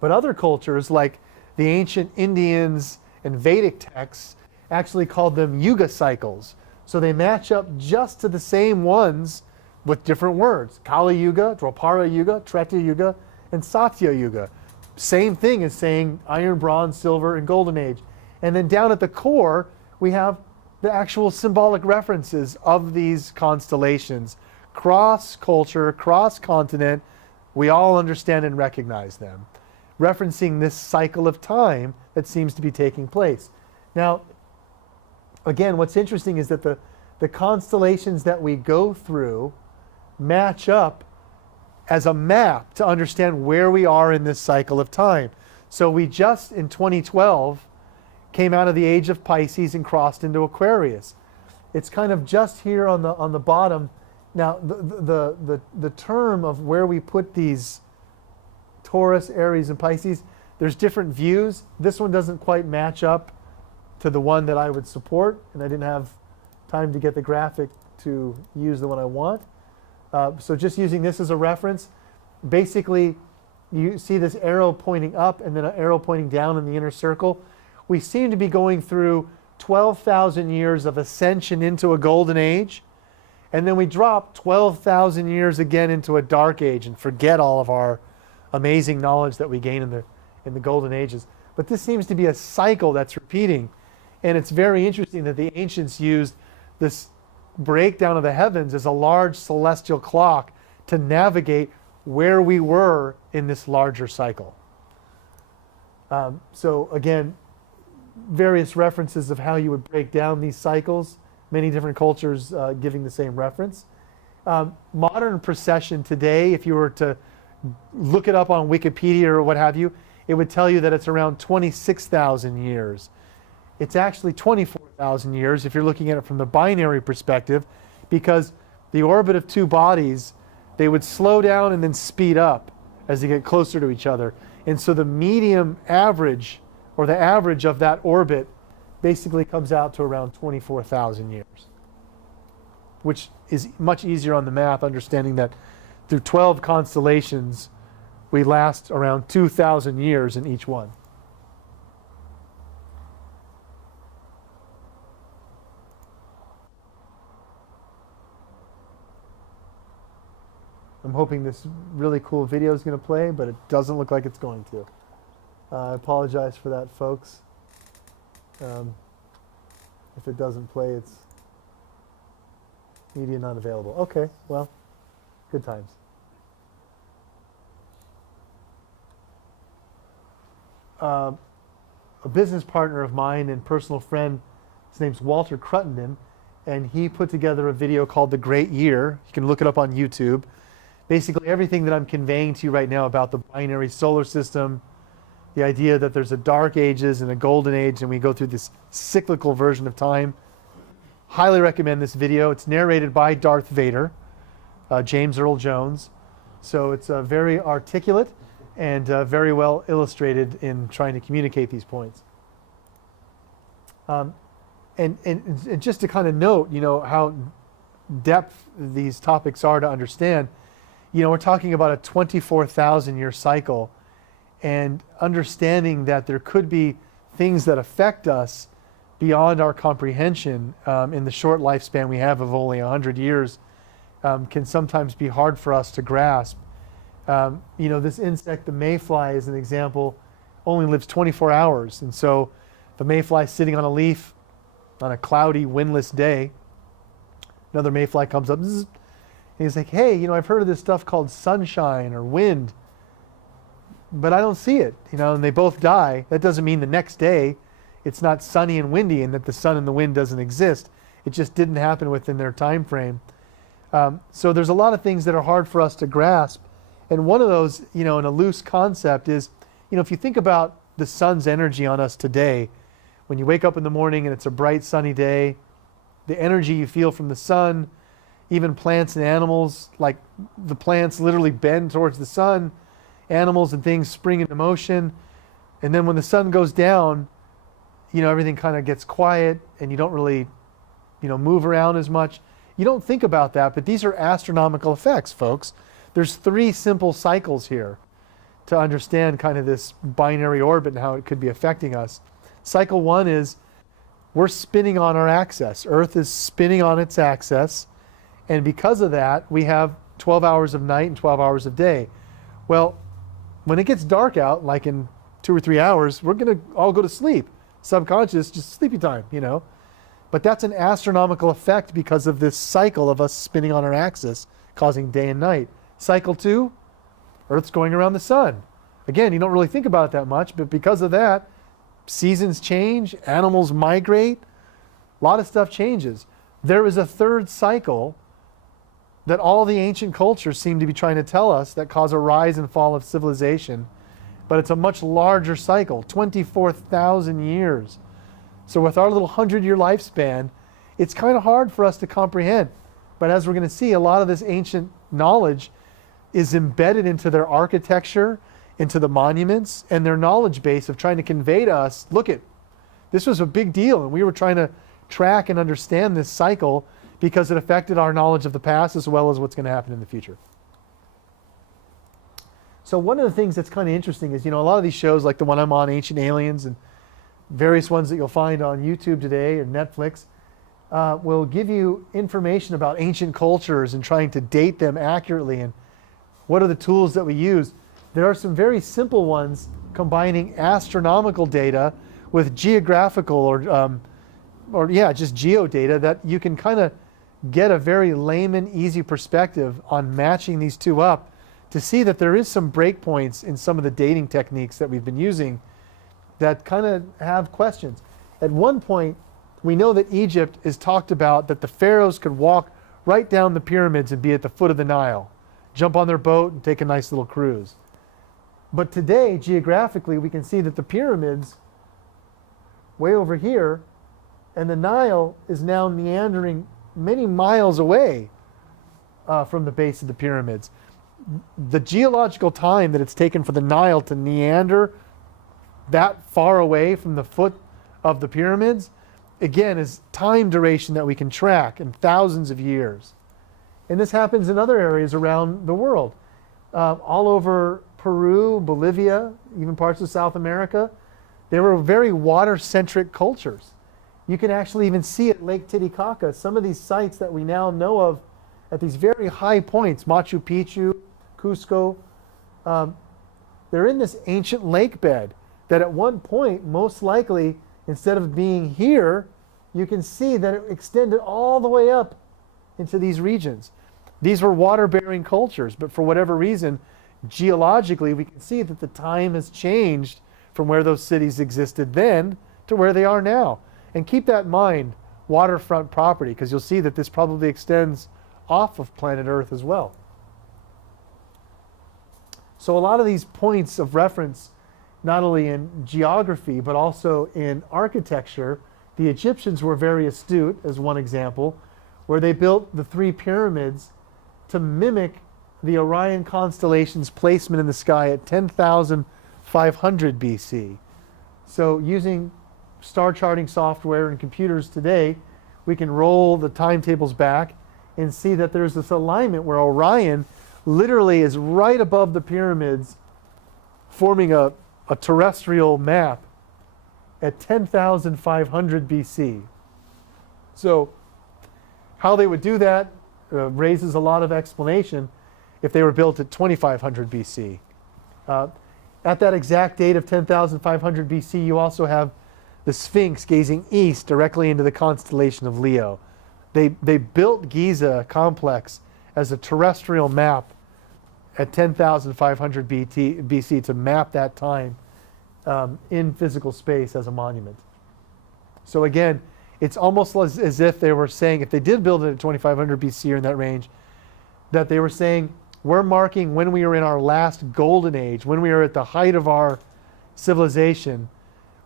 But other cultures, like the ancient Indians and Vedic texts, actually called them yuga cycles. So they match up just to the same ones with different words. Kali Yuga, Dwapara Yuga, Treta Yuga, and Satya Yuga. Same thing as saying iron, bronze, silver, and golden age. And then down at the core, we have the actual symbolic references of these constellations. Cross-culture, cross-continent, we all understand and recognize them, referencing this cycle of time that seems to be taking place. Now, again, what's interesting is that the constellations that we go through match up as a map to understand where we are in this cycle of time. So we just, in 2012, came out of the age of Pisces and crossed into Aquarius. It's kind of just here on the bottom. Now, the term of where we put these Taurus, Aries, and Pisces, there's different views. This one doesn't quite match up to the one that I would support, and I didn't have time to get the graphic to use the one I want. So just using this as a reference, basically you see this arrow pointing up and then an arrow pointing down in the inner circle. We seem to be going through 12,000 years of ascension into a golden age, and then we drop 12,000 years again into a dark age and forget all of our amazing knowledge that we gain in the golden ages. But this seems to be a cycle that's repeating, and it's very interesting that the ancients used this breakdown of the heavens as a large celestial clock to navigate where we were in this larger cycle. So again, various references of how you would break down these cycles, many different cultures giving the same reference. Modern precession today, if you were to look it up on Wikipedia or what have you, it would tell you that it's around 26,000 years. It's actually 24,000 years if you're looking at it from the binary perspective, because the orbit of two bodies, they would slow down and then speed up as they get closer to each other. And so the medium average, or the average of that orbit, basically comes out to around 24,000 years, which is much easier on the math, understanding that through 12 constellations, we last around 2,000 years in each one. I'm hoping this really cool video is going to play, but it doesn't look like it's going to. I apologize for that, folks. If it doesn't play, it's media not available. Okay, well, good times. A business partner of mine and personal friend, his name's Walter Cruttenden, and he put together a video called The Great Year. You can look it up on YouTube. Basically everything that I'm conveying to you right now about the binary solar system, the idea that there's a dark ages and a golden age, and we go through this cyclical version of time. Highly recommend this video. It's narrated by Darth Vader, James Earl Jones. So it's very articulate and very well illustrated in trying to communicate these points. And just to kind of note, you know, how depth these topics are to understand, you know, we're talking about a 24,000 year cycle, and understanding that there could be things that affect us beyond our comprehension in the short lifespan we have of only 100 years can sometimes be hard for us to grasp. You know, this insect, the mayfly, is an example, only lives 24 hours. And so the mayfly sitting on a leaf on a cloudy, windless day, another mayfly comes up, zzz, and he's like, hey, you know, I've heard of this stuff called sunshine or wind, but I don't see it, you know, and they both die. That doesn't mean the next day it's not sunny and windy and that the sun and the wind doesn't exist. It just didn't happen within their time frame. So there's a lot of things that are hard for us to grasp. And one of those, you know, in a loose concept is, you know, if you think about the sun's energy on us today, when you wake up in the morning and it's a bright sunny day, the energy you feel from the sun, even plants and animals, like the plants literally bend towards the sun, animals and things spring into motion. And then when the sun goes down, you know, everything kind of gets quiet and you don't really, you know, move around as much. You don't think about that, but these are astronomical effects, folks. There's 3 simple cycles here to understand kind of this binary orbit and how it could be affecting us. Cycle 1 is we're spinning on our axis. Earth is spinning on its axis, and because of that, we have 12 hours of night and 12 hours of day. Well, when it gets dark out, like in 2 or 3 hours, we're going to all go to sleep. Subconscious, just sleepy time, you know. But that's an astronomical effect because of this cycle of us spinning on our axis, causing day and night. Cycle 2, Earth's going around the sun. Again, you don't really think about it that much, but because of that, seasons change, animals migrate, a lot of stuff changes. There is a 3rd cycle that all the ancient cultures seem to be trying to tell us that cause a rise and fall of civilization, but it's a much larger cycle, 24,000 years. So with our little 100-year lifespan, it's kind of hard for us to comprehend. But as we're going to see, a lot of this ancient knowledge is embedded into their architecture, into the monuments, and their knowledge base of trying to convey to us, look it, this was a big deal, and we were trying to track and understand this cycle because it affected our knowledge of the past as well as what's going to happen in the future. So one of the things that's kind of interesting is, you know, a lot of these shows like the one I'm on, Ancient Aliens, and various ones that you'll find on YouTube today or Netflix, will give you information about ancient cultures and trying to date them accurately and what are the tools that we use. There are some very simple ones combining astronomical data with geographical or just geodata that you can kind of get a very layman, easy perspective on matching these two up to see that there is some breakpoints in some of the dating techniques that we've been using that kind of have questions. At one point, we know that Egypt is talked about that the pharaohs could walk right down the pyramids and be at the foot of the Nile, jump on their boat and take a nice little cruise. But today, geographically, we can see that the pyramids way over here, and the Nile is now meandering many miles away from the base of the pyramids. The geological time that it's taken for the Nile to meander that far away from the foot of the pyramids, again, is time duration that we can track in thousands of years. And this happens in other areas around the world. All over Peru, Bolivia, even parts of South America, they were very water-centric cultures. You can actually even see at Lake Titicaca, some of these sites that we now know of at these very high points, Machu Picchu, Cusco, they're in this ancient lake bed that at one point, most likely, instead of being here, you can see that it extended all the way up into these regions. These were water-bearing cultures, but for whatever reason, geologically, we can see that the time has changed from where those cities existed then to where they are now. And keep that in mind, waterfront property, because you'll see that this probably extends off of planet Earth as well. So a lot of these points of reference, not only in geography, but also in architecture, the Egyptians were very astute, as one example, where they built the 3 pyramids to mimic the Orion constellation's placement in the sky at 10,500 BC. So using star charting software and computers today, we can roll the timetables back and see that there's this alignment where Orion literally is right above the pyramids, forming a terrestrial map at 10,500 BC. So how they would do that raises a lot of explanation if they were built at 2,500 BC. At that exact date of 10,500 BC, you also have the Sphinx gazing east directly into the constellation of Leo. They built Giza complex as a terrestrial map at 10,500 BC to map that time in physical space as a monument. So again, it's almost as if they were saying, if they did build it at 2,500 BC or in that range, that they were saying, we're marking when we are in our last golden age, when we are at the height of our civilization,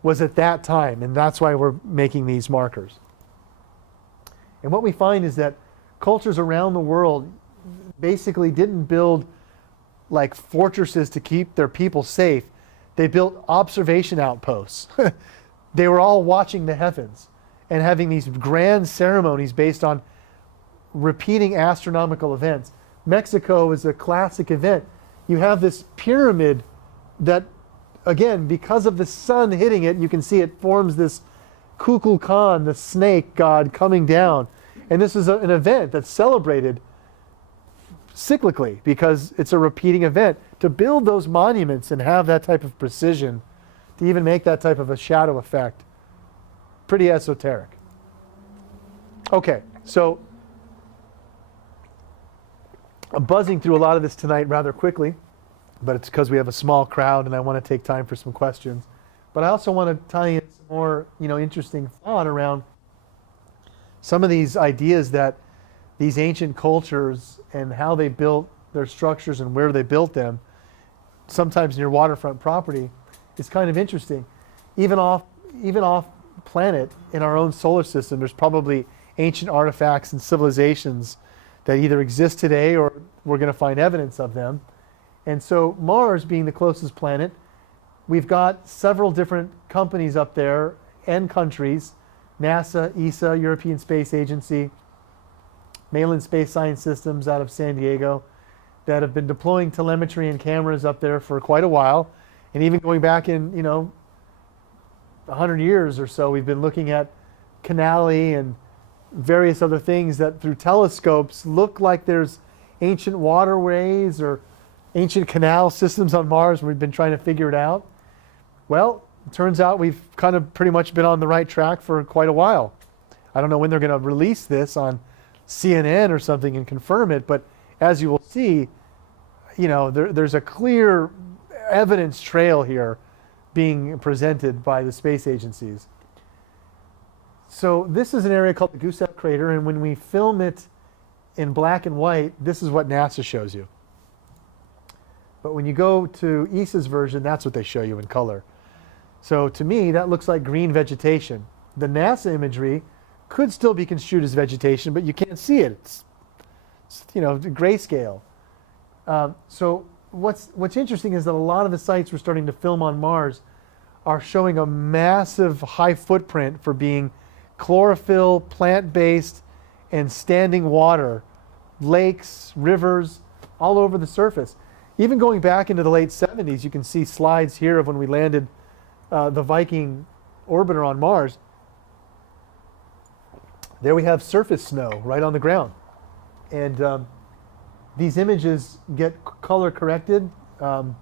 was at that time, and that's why we're making these markers. And what we find is that cultures around the world basically didn't build like fortresses to keep their people safe. They built observation outposts. They were all watching the heavens and having these grand ceremonies based on repeating astronomical events. Mexico is a classic event. You have this pyramid that, again, because of the sun hitting it, you can see it forms this Kukulkan, the snake god, coming down. And this is an event that's celebrated cyclically because it's a repeating event. To build those monuments and have that type of precision, to even make that type of a shadow effect, pretty esoteric. Okay, so I'm buzzing through a lot of this tonight rather quickly, but it's because we have a small crowd and I want to take time for some questions. But I also want to tie in some more, interesting thought around some of these ideas that these ancient cultures and how they built their structures and where they built them, sometimes near waterfront property, is kind of interesting. Even off planet in our own solar system, there's probably ancient artifacts and civilizations that either exist today or we're going to find evidence of them. And so Mars being the closest planet, we've got several different companies up there and countries, NASA, ESA, European Space Agency, Malin Space Science Systems out of San Diego, that have been deploying telemetry and cameras up there for quite a while. And even going back in, 100 years or so, we've been looking at Canali and various other things that through telescopes look like there's ancient waterways or ancient canal systems on Mars, and we've been trying to figure it out. Well, it turns out we've kind of pretty much been on the right track for quite a while. I don't know when they're going to release this on CNN or something and confirm it, but as you will see, there's a clear evidence trail here being presented by the space agencies. So this is an area called the Gusev crater, and when we film it in black and white, this is what NASA shows you. But when you go to ESA's version, that's what they show you in color. So to me, that looks like green vegetation. The NASA imagery could still be construed as vegetation, but you can't see it. It's grayscale. So what's interesting is that a lot of the sites we're starting to film on Mars are showing a massive high footprint for being chlorophyll, plant-based, and standing water, lakes, rivers, all over the surface. Even going back into the late 70s, you can see slides here of when we landed the Viking orbiter on Mars. There we have surface snow right on the ground. And these images get color corrected for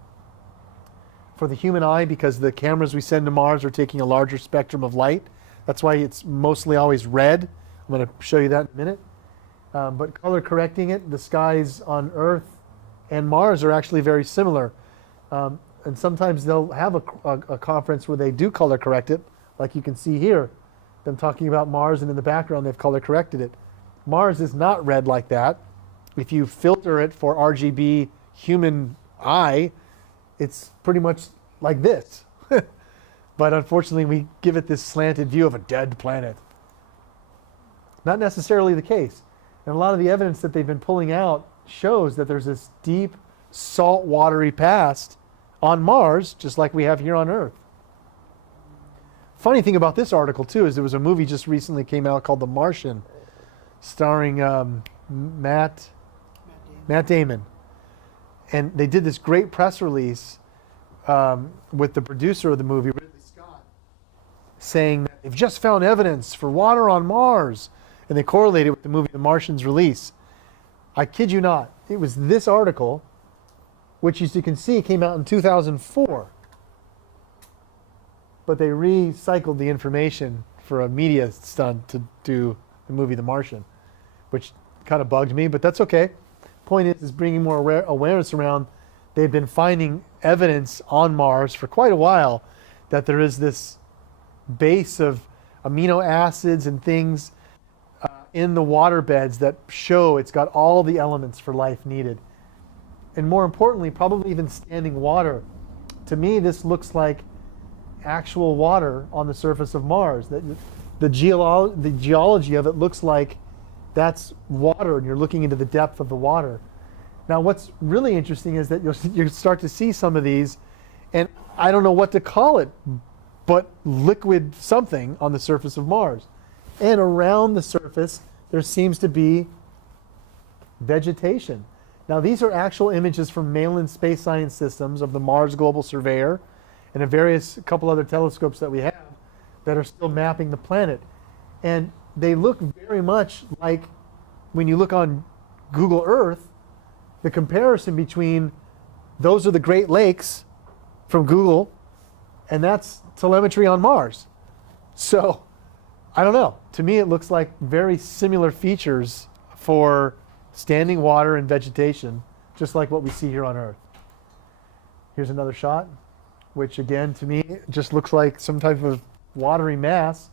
the human eye because the cameras we send to Mars are taking a larger spectrum of light. That's why it's mostly always red. I'm going to show you that in a minute. But color correcting it, the skies on Earth and Mars are actually very similar. And sometimes they'll have a conference where they do color correct it, like you can see here, them talking about Mars, and in the background they've color corrected it. Mars is not red like that. If you filter it for RGB human eye, it's pretty much like this. But unfortunately, we give it this slanted view of a dead planet. Not necessarily the case. And a lot of the evidence that they've been pulling out shows that there's this deep, salt, watery past on Mars, just like we have here on Earth. Funny thing about this article, too, is there was a movie just recently came out called The Martian, starring Matt Damon. And they did this great press release with the producer of the movie, Ridley Scott, saying that they've just found evidence for water on Mars. And they correlated with the movie The Martian's release. I kid you not. It was this article, which as you can see came out in 2004. But they recycled the information for a media stunt to do the movie The Martian, which kind of bugged me, but that's okay. Point is bringing more awareness around. They've been finding evidence on Mars for quite a while that there is this base of amino acids and things in the water beds that show it's got all the elements for life needed. And more importantly, probably even standing water. To me, this looks like actual water on the surface of Mars. The geology of it looks like that's water, and you're looking into the depth of the water. Now, what's really interesting is that you'll start to see some of these, and I don't know what to call it, but liquid something on the surface of Mars. And around the surface, there seems to be vegetation. Now, these are actual images from Malin Space Science Systems of the Mars Global Surveyor and a couple other telescopes that we have that are still mapping the planet. And they look very much like when you look on Google Earth, the comparison between those are the Great Lakes from Google, and that's telemetry on Mars. So, I don't know. To me, it looks like very similar features for standing water and vegetation, just like what we see here on Earth. Here's another shot, which again, to me, just looks like some type of watery mass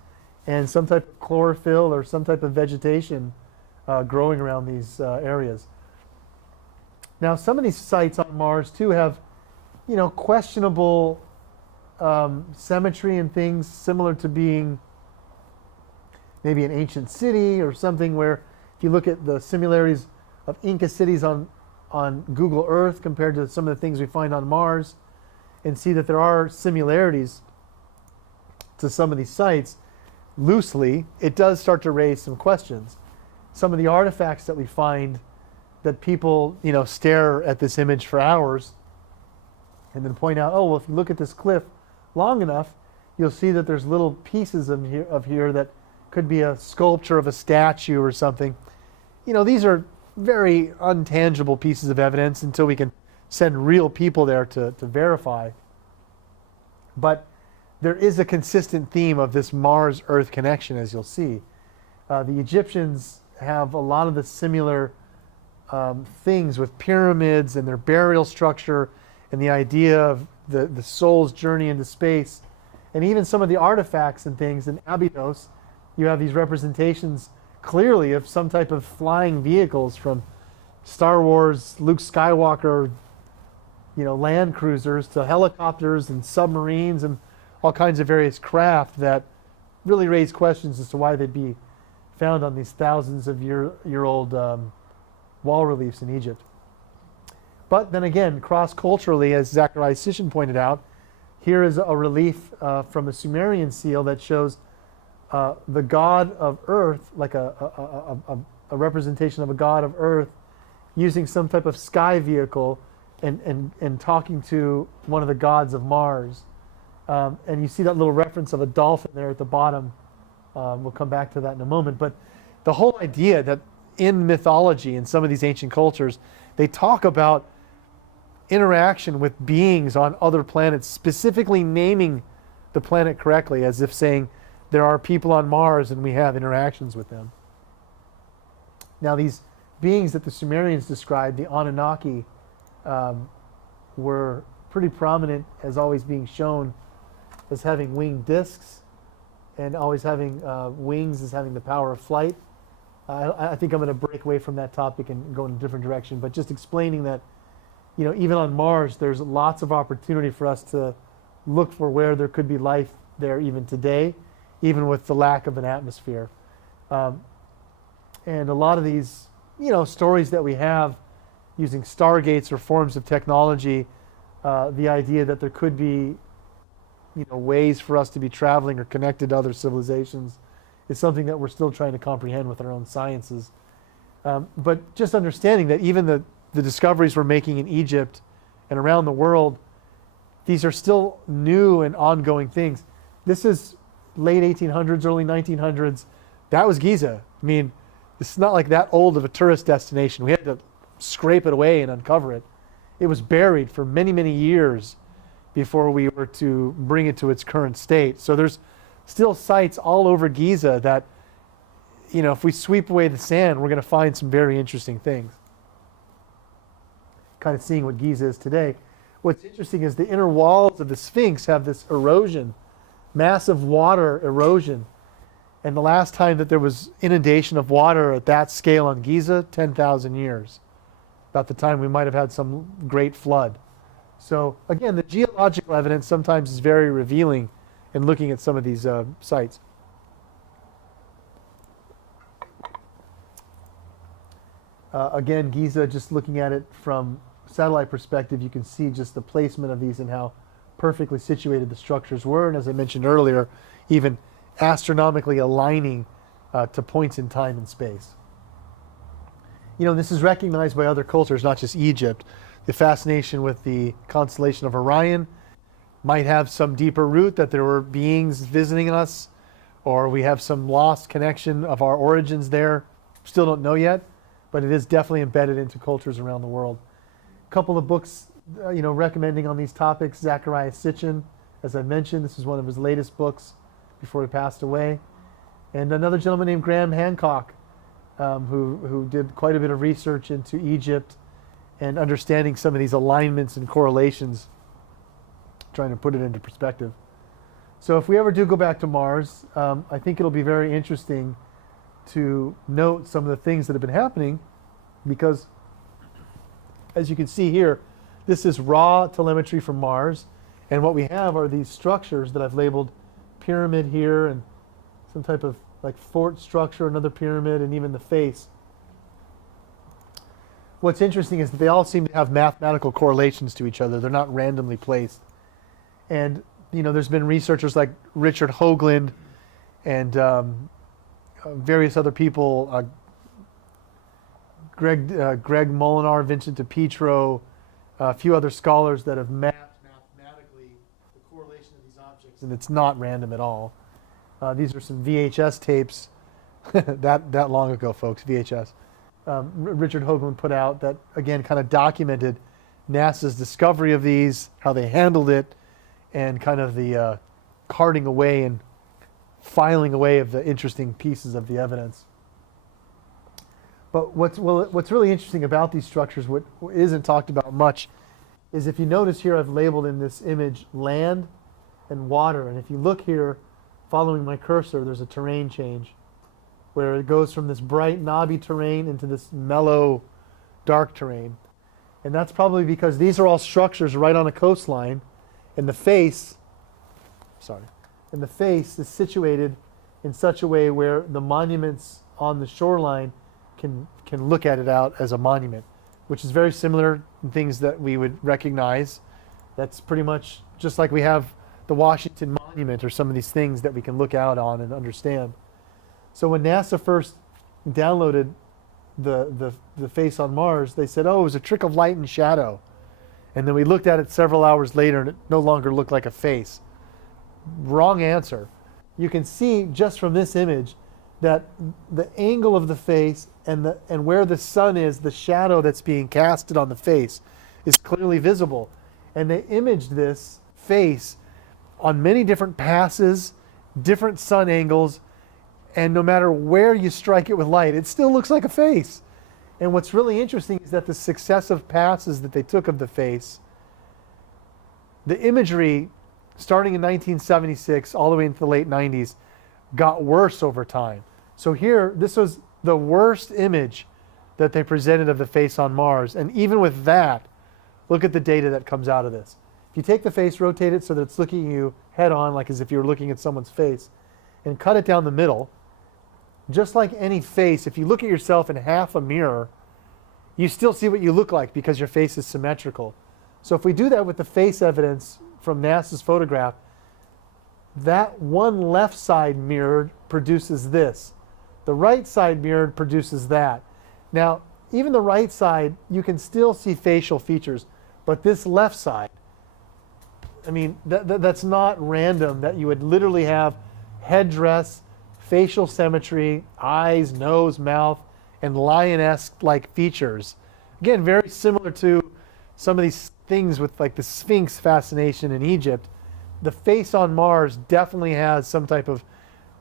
and some type of chlorophyll or some type of vegetation growing around these areas. Now, some of these sites on Mars, too, have, questionable symmetry and things similar to being maybe an ancient city or something, where if you look at the similarities of Inca cities on Google Earth compared to some of the things we find on Mars, and see that there are similarities to some of these sites, loosely, it does start to raise some questions. Some of the artifacts that we find that people, stare at this image for hours and then point out, oh, well, if you look at this cliff long enough, you'll see that there's little pieces of here that could be a sculpture of a statue or something. These are very untangible pieces of evidence until we can send real people there to verify. But there is a consistent theme of this Mars-Earth connection, as you'll see. The Egyptians have a lot of the similar things with pyramids and their burial structure and the idea of the soul's journey into space, and even some of the artifacts and things in Abydos, you have these representations clearly of some type of flying vehicles from Star Wars, Luke Skywalker, land cruisers to helicopters and submarines and all kinds of various craft that really raise questions as to why they'd be found on these thousands of year old wall reliefs in Egypt. But then again, cross-culturally, as Zachariah Sitchin pointed out, here is a relief from a Sumerian seal that shows the god of earth, like a representation of a god of earth, using some type of sky vehicle and talking to one of the gods of Mars. And you see that little reference of a dolphin there at the bottom. We'll come back to that in a moment. But the whole idea that in mythology, in some of these ancient cultures, they talk about interaction with beings on other planets, specifically naming the planet correctly, as if saying there are people on Mars and we have interactions with them. Now, these beings that the Sumerians described, the Anunnaki, were pretty prominent as always being shown as having winged discs and always having wings as having the power of flight. I think I'm going to break away from that topic and go in a different direction, but just explaining that, even on Mars, there's lots of opportunity for us to look for where there could be life there even today, even with the lack of an atmosphere. And a lot of these, stories that we have using stargates or forms of technology, the idea that there could be, ways for us to be traveling or connected to other civilizations is something that we're still trying to comprehend with our own sciences. But just understanding that even the discoveries we're making in Egypt and around the world, these are still new and ongoing things. This is late 1800s, early 1900s. That was Giza. I mean, it's not like that old of a tourist destination. We had to scrape it away and uncover it. It was buried for many, many years before we were to bring it to its current state. So there's still sites all over Giza that, if we sweep away the sand, we're going to find some very interesting things. Kind of seeing what Giza is today. What's interesting is the inner walls of the Sphinx have this erosion, massive water erosion. And the last time that there was inundation of water at that scale on Giza, 10,000 years. About the time we might have had some great flood. So again, the geological evidence sometimes is very revealing in looking at some of these sites. Again, Giza, just looking at it from satellite perspective, you can see just the placement of these and how perfectly situated the structures were. And as I mentioned earlier, even astronomically aligning to points in time and space. This is recognized by other cultures, not just Egypt. The fascination with the constellation of Orion might have some deeper root, that there were beings visiting us, or we have some lost connection of our origins there. Still don't know yet, but it is definitely embedded into cultures around the world. A couple of books, recommending on these topics. Zachariah Sitchin, as I mentioned, this is one of his latest books before he passed away. And another gentleman named Graham Hancock, who did quite a bit of research into Egypt and understanding some of these alignments and correlations, trying to put it into perspective. So if we ever do go back to Mars, I think it'll be very interesting to note some of the things that have been happening, because as you can see here, this is raw telemetry from Mars, and what we have are these structures that I've labeled pyramid here, and some type of like fort structure, another pyramid, and even the face. What's interesting is that they all seem to have mathematical correlations to each other. They're not randomly placed. And there's been researchers like Richard Hoagland and various other people, Greg Molinar, Vincent DiPietro, a few other scholars that have mapped mathematically the correlation of these objects, and it's not random at all. These are some VHS tapes that long ago, folks, VHS. Richard Hoagland put out that, again, kind of documented NASA's discovery of these, how they handled it, and kind of the carting away and filing away of the interesting pieces of the evidence. But what's really interesting about these structures, what isn't talked about much, is if you notice here I've labeled in this image land and water. And if you look here, following my cursor, there's a terrain change where it goes from this bright knobby terrain into this mellow dark terrain. And that's probably because these are all structures right on a coastline, and the face is situated in such a way where the monuments on the shoreline can look at it out as a monument, which is very similar to things that we would recognize. That's pretty much just like we have the Washington Monument or some of these things that we can look out on and understand. So when NASA first downloaded the face on Mars, they said, oh, it was a trick of light and shadow. And then we looked at it several hours later and it no longer looked like a face. Wrong answer. You can see just from this image that the angle of the face and where the sun is, the shadow that's being casted on the face is clearly visible. And they imaged this face on many different passes, different sun angles, and no matter where you strike it with light, it still looks like a face. And what's really interesting is that the successive passes that they took of the face, the imagery starting in 1976 all the way into the late 90s got worse over time. So here, this was the worst image that they presented of the face on Mars. And even with that, look at the data that comes out of this. If you take the face, rotate it so that it's looking at you head on, like as if you were looking at someone's face, and cut it down the middle, just like any face, if you look at yourself in half a mirror, you still see what you look like because your face is symmetrical. So if we do that with the face evidence from NASA's photograph, that one left side mirrored produces this. The right side mirrored produces that. Now, even the right side, you can still see facial features, but this left side, I mean, that's not random that you would literally have headdress, facial symmetry, eyes, nose, mouth, and lioness-like features. Again, very similar to some of these things with like the Sphinx fascination in Egypt. The face on Mars definitely has some type of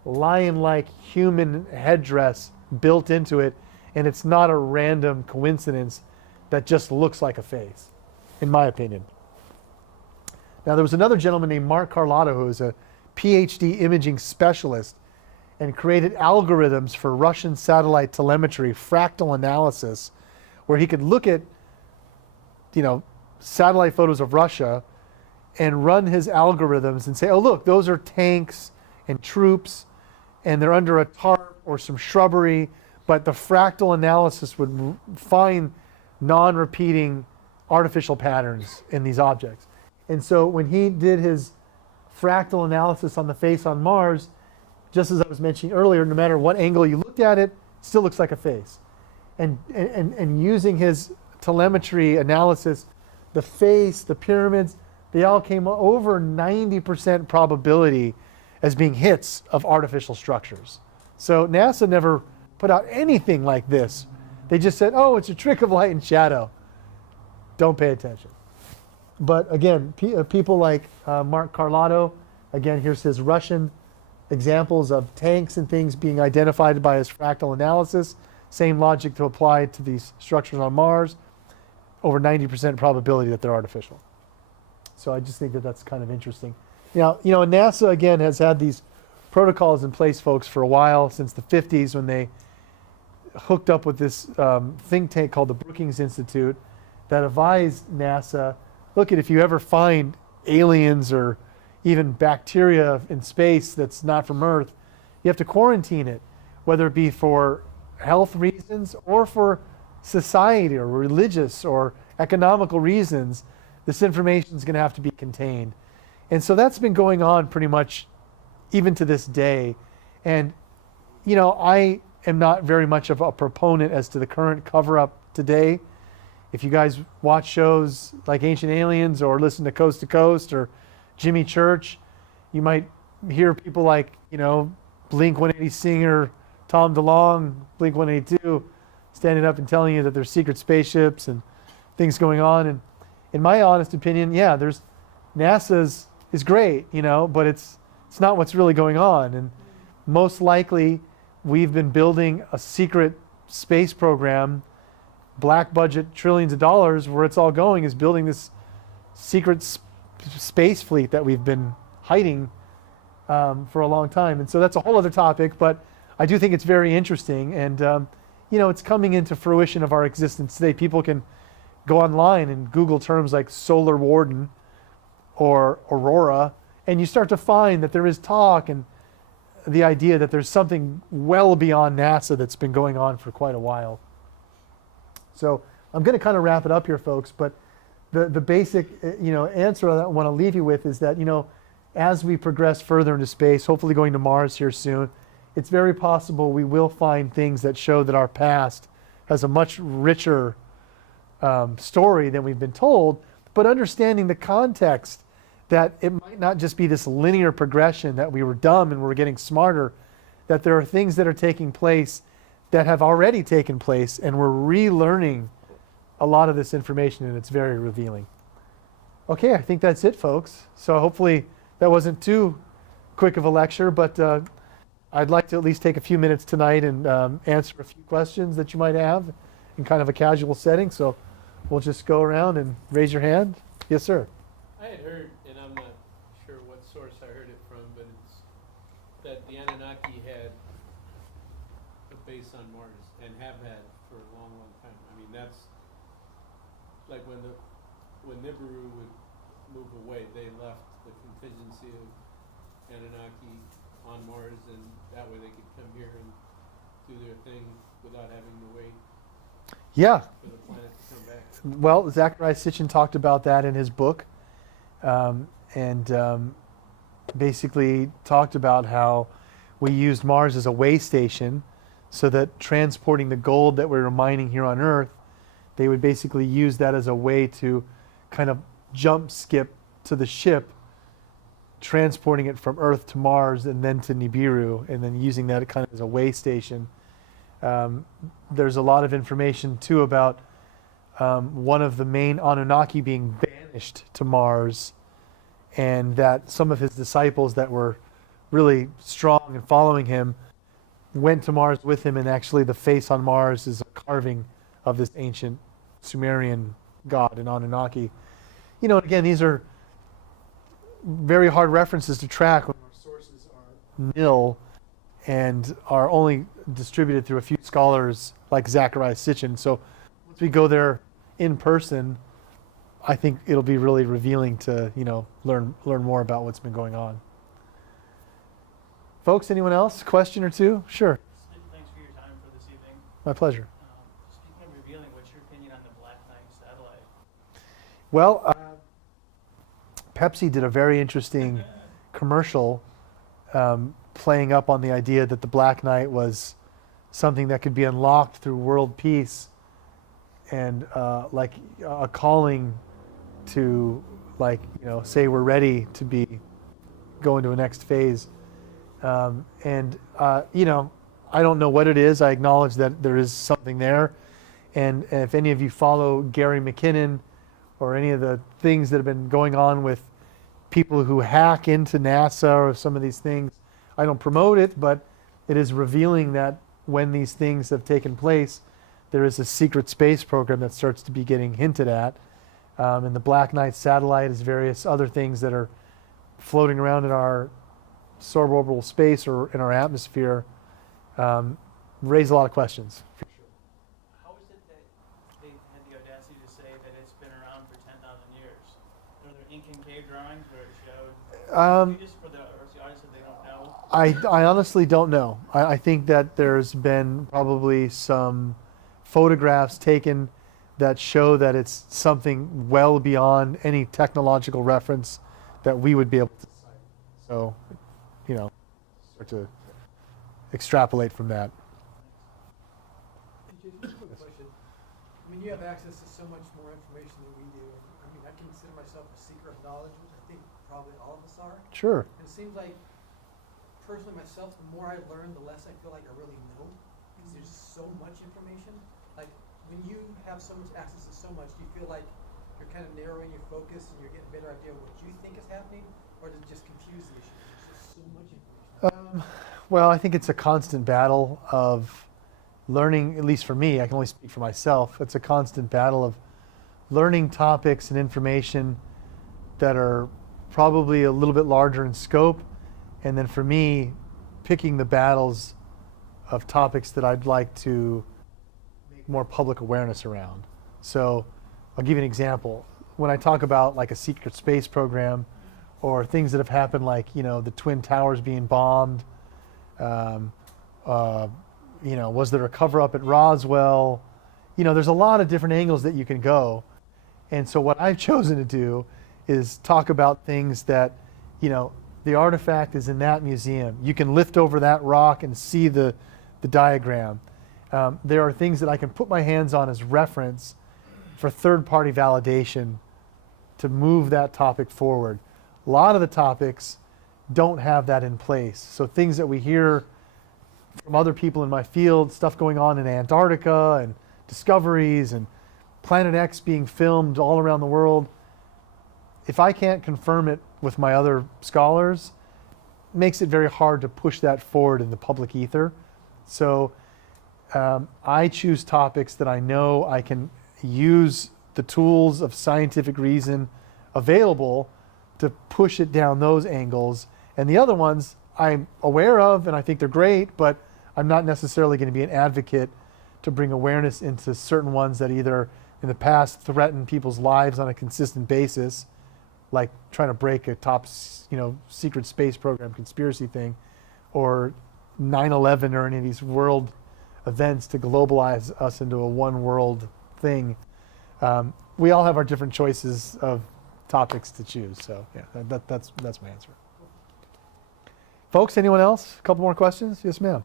lion-like human headdress built into it, and it's not a random coincidence that just looks like a face, in my opinion. Now, there was another gentleman named Mark Carlotta who was a PhD imaging specialist and created algorithms for Russian satellite telemetry, fractal analysis, where he could look at, satellite photos of Russia and run his algorithms and say, oh, look, those are tanks and troops, and they're under a tarp or some shrubbery, but the fractal analysis would find non-repeating artificial patterns in these objects. And so when he did his fractal analysis on the face on Mars, just as I was mentioning earlier, no matter what angle you looked at it, it still looks like a face. And using his telemetry analysis, the face, the pyramids, they all came over 90% probability as being hits of artificial structures. So NASA never put out anything like this. They just said, oh, it's a trick of light and shadow. Don't pay attention. But again, people like Mark Carlotto, again, here's his Russian examples of tanks and things being identified by his fractal analysis. Same logic to apply to these structures on Mars. Over 90% probability that they're artificial. So I just think that that's kind of interesting. Now, NASA, again, has had these protocols in place, folks, for a while, since the 50s when they hooked up with this think tank called the Brookings Institute that advised NASA, look, if you ever find aliens or even bacteria in space that's not from Earth, you have to quarantine it, whether it be for health reasons or for society or religious or economical reasons. This information is going to have to be contained. And so that's been going on pretty much even to this day. And, I am not very much of a proponent as to the current cover-up today. If you guys watch shows like Ancient Aliens or listen to Coast or Jimmy Church, you might hear people like, Blink-180 singer Tom DeLonge, Blink-182, standing up and telling you that there's secret spaceships and things going on. And in my honest opinion, yeah, there's NASA's is great, but it's not what's really going on. And most likely, we've been building a secret space program, black budget trillions of dollars, where it's all going is building this secret space fleet that we've been hiding for a long time. And so that's a whole other topic, but I do think it's very interesting. And, it's coming into fruition of our existence today. People can go online and Google terms like solar warden or aurora, and you start to find that there is talk and the idea that there's something well beyond NASA that's been going on for quite a while. So I'm going to kind of wrap it up here, folks, but the basic answer that I want to leave you with is that, as we progress further into space, hopefully going to Mars here soon, it's very possible we will find things that show that our past has a much richer story than we've been told, but understanding the context that it might not just be this linear progression that we were dumb and we're getting smarter, that there are things that are taking place that have already taken place, and we're relearning a lot of this information, and it's very revealing. Okay, I think that's it, folks. So hopefully that wasn't too quick of a lecture, but I'd like to at least take a few minutes tonight and answer a few questions that you might have in kind of a casual setting. So we'll just go around and raise your hand. Yes, sir. I had heard, and I'm not sure what source I heard it from, but it's that the Anunnaki had a base on Mars and have had for a long, long time. I mean, that's like when Nibiru would move away, they left the contingency of Anunnaki on Mars, and that way they could come here and do their thing without having to wait for the planet to come back. Well, Zachariah Sitchin talked about that in his book, and basically talked about how we used Mars as a way station, so that transporting the gold that we were mining here on Earth, they would basically use that as a way to kind of jump skip to the ship, transporting it from Earth to Mars and then to Nibiru, and then using that kind of as a way station. There's a lot of information too about one of the main Anunnaki being banished to Mars, and that some of his disciples that were really strong and following him went to Mars with him, and actually the face on Mars is a carving of this ancient Sumerian god in Anunnaki. And again, these are very hard references to track when our sources are nil and are only distributed through a few scholars like Zachariah Sitchin. So once we go there in person, I think it'll be really revealing to learn more about what's been going on. Folks, anyone else? Question or two? Sure. Thanks for your time for this evening. My pleasure. Speaking of revealing, what's your opinion on the Black Knight satellite? Well, Pepsi did a very interesting commercial playing up on the idea that the Black Knight was something that could be unlocked through world peace, and like a calling to, say we're ready to go into a next phase. I don't know what it is. I acknowledge that there is something there. And if any of you follow Gary McKinnon or any of the things that have been going on with people who hack into NASA or some of these things, I don't promote it, but it is revealing that when these things have taken place, there is a secret space program that starts to be getting hinted at. And the Black Knight satellite is various other things that are floating around in our suborbital space or in our atmosphere, raise a lot of questions. How is it that they had the audacity to say that it's been around for 10,000 years? Are there ink and cave drawings where it showed? Just for the audience that they don't know? I honestly don't know. I think that there's been probably some photographs taken that show that it's something well beyond any technological reference that we would be able to cite. So, start to extrapolate from that. Just a quick question. I mean, you have access to so much more information than we do. I mean, I consider myself a seeker of knowledge, which I think probably all of us are. Sure. And it seems like, personally myself, the more I learn, the less I feel like I really know, because there's so much information. Like, when you have so much access to so much, do you feel like you're kind of narrowing your focus and you're getting a better idea of what you think is happening, or does it just confuse the issue? There's just so much information. Well, I think it's a constant battle of learning, at least for me, I can only speak for myself, it's a constant battle of learning topics and information that are probably a little bit larger in scope, and then for me, picking the battles of topics that I'd like to make more public awareness around. So I'll give you an example. When I talk about like a secret space program or things that have happened, like, you know, the Twin Towers being bombed, you know, was there a cover up at Roswell? You know, there's a lot of different angles that you can go. And so what I've chosen to do is talk about things that, you know, the artifact is in that museum. You can lift over that rock and see the diagram. There are things that I can put my hands on as reference for third-party validation to move that topic forward. A lot of the topics don't have that in place. So things that we hear from other people in my field, stuff going on in Antarctica and discoveries and Planet X being filmed all around the world, if I can't confirm it with my other scholars, it makes it very hard to push that forward in the public ether. So I choose topics that I know I can use the tools of scientific reason available to push it down those angles. And the other ones I'm aware of and I think they're great, but I'm not necessarily going to be an advocate to bring awareness into certain ones that either in the past threaten people's lives on a consistent basis, like trying to break a top, you know, secret space program conspiracy thing, or 9/11 or any of these world events to globalize us into a one world thing. We all have our different choices of topics to choose. So yeah, that's my answer. Folks, anyone else? A couple more questions? Yes, ma'am.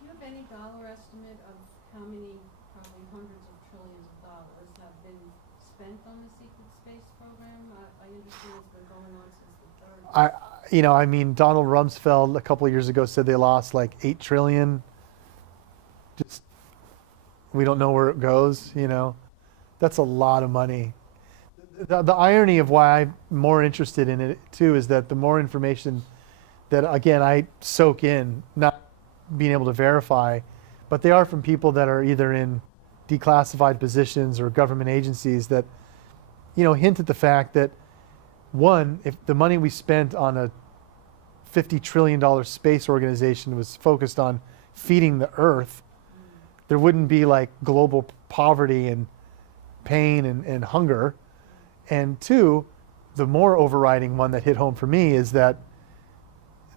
Do you have any dollar estimate of how many, probably hundreds of trillions of dollars have been spent on the secret space program? I understand it's been going on since the 30s. I mean, Donald Rumsfeld a couple of years ago said they lost like 8 trillion. Just, we don't know where it goes, you know. That's a lot of money. The irony of why I'm more interested in it too is that the more information that, again, I soak in, not being able to verify, but they are from people that are either in declassified positions or government agencies that, you know, hint at the fact that, one, if the money we spent on a $50 trillion space organization was focused on feeding the earth, there wouldn't be like global poverty and pain and hunger. And two, the more overriding one that hit home for me is that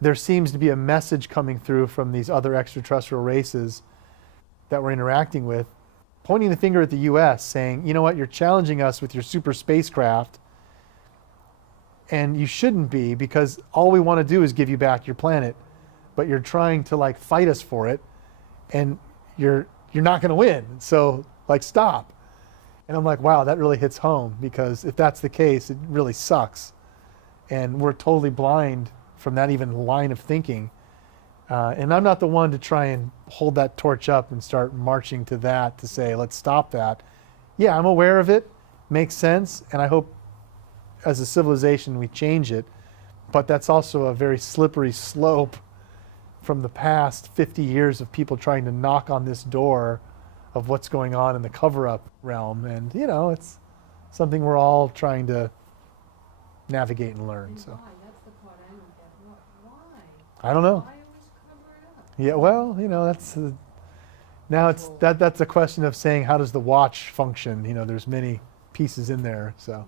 there seems to be a message coming through from these other extraterrestrial races that we're interacting with, pointing the finger at the US, saying, you know what, you're challenging us with your super spacecraft, and you shouldn't be, because all we want to do is give you back your planet, but you're trying to like fight us for it, and you're not going to win. So like, stop. And I'm like, wow, that really hits home, because if that's the case, it really sucks. And we're totally blind from that even line of thinking. And I'm not the one to try and hold that torch up and start marching to that to say, let's stop that. Yeah, I'm aware of it, makes sense, and I hope as a civilization we change it. But that's also a very slippery slope from the past 50 years of people trying to knock on this door of what's going on in the cover-up realm. And, you know, it's something we're all trying to navigate and learn. And So why? That's the part I don't get. Why? I don't know. Why always cover it up? Yeah, well, you know, that's now it's that's a question of saying, how does the watch function? You know, there's many pieces in there. So,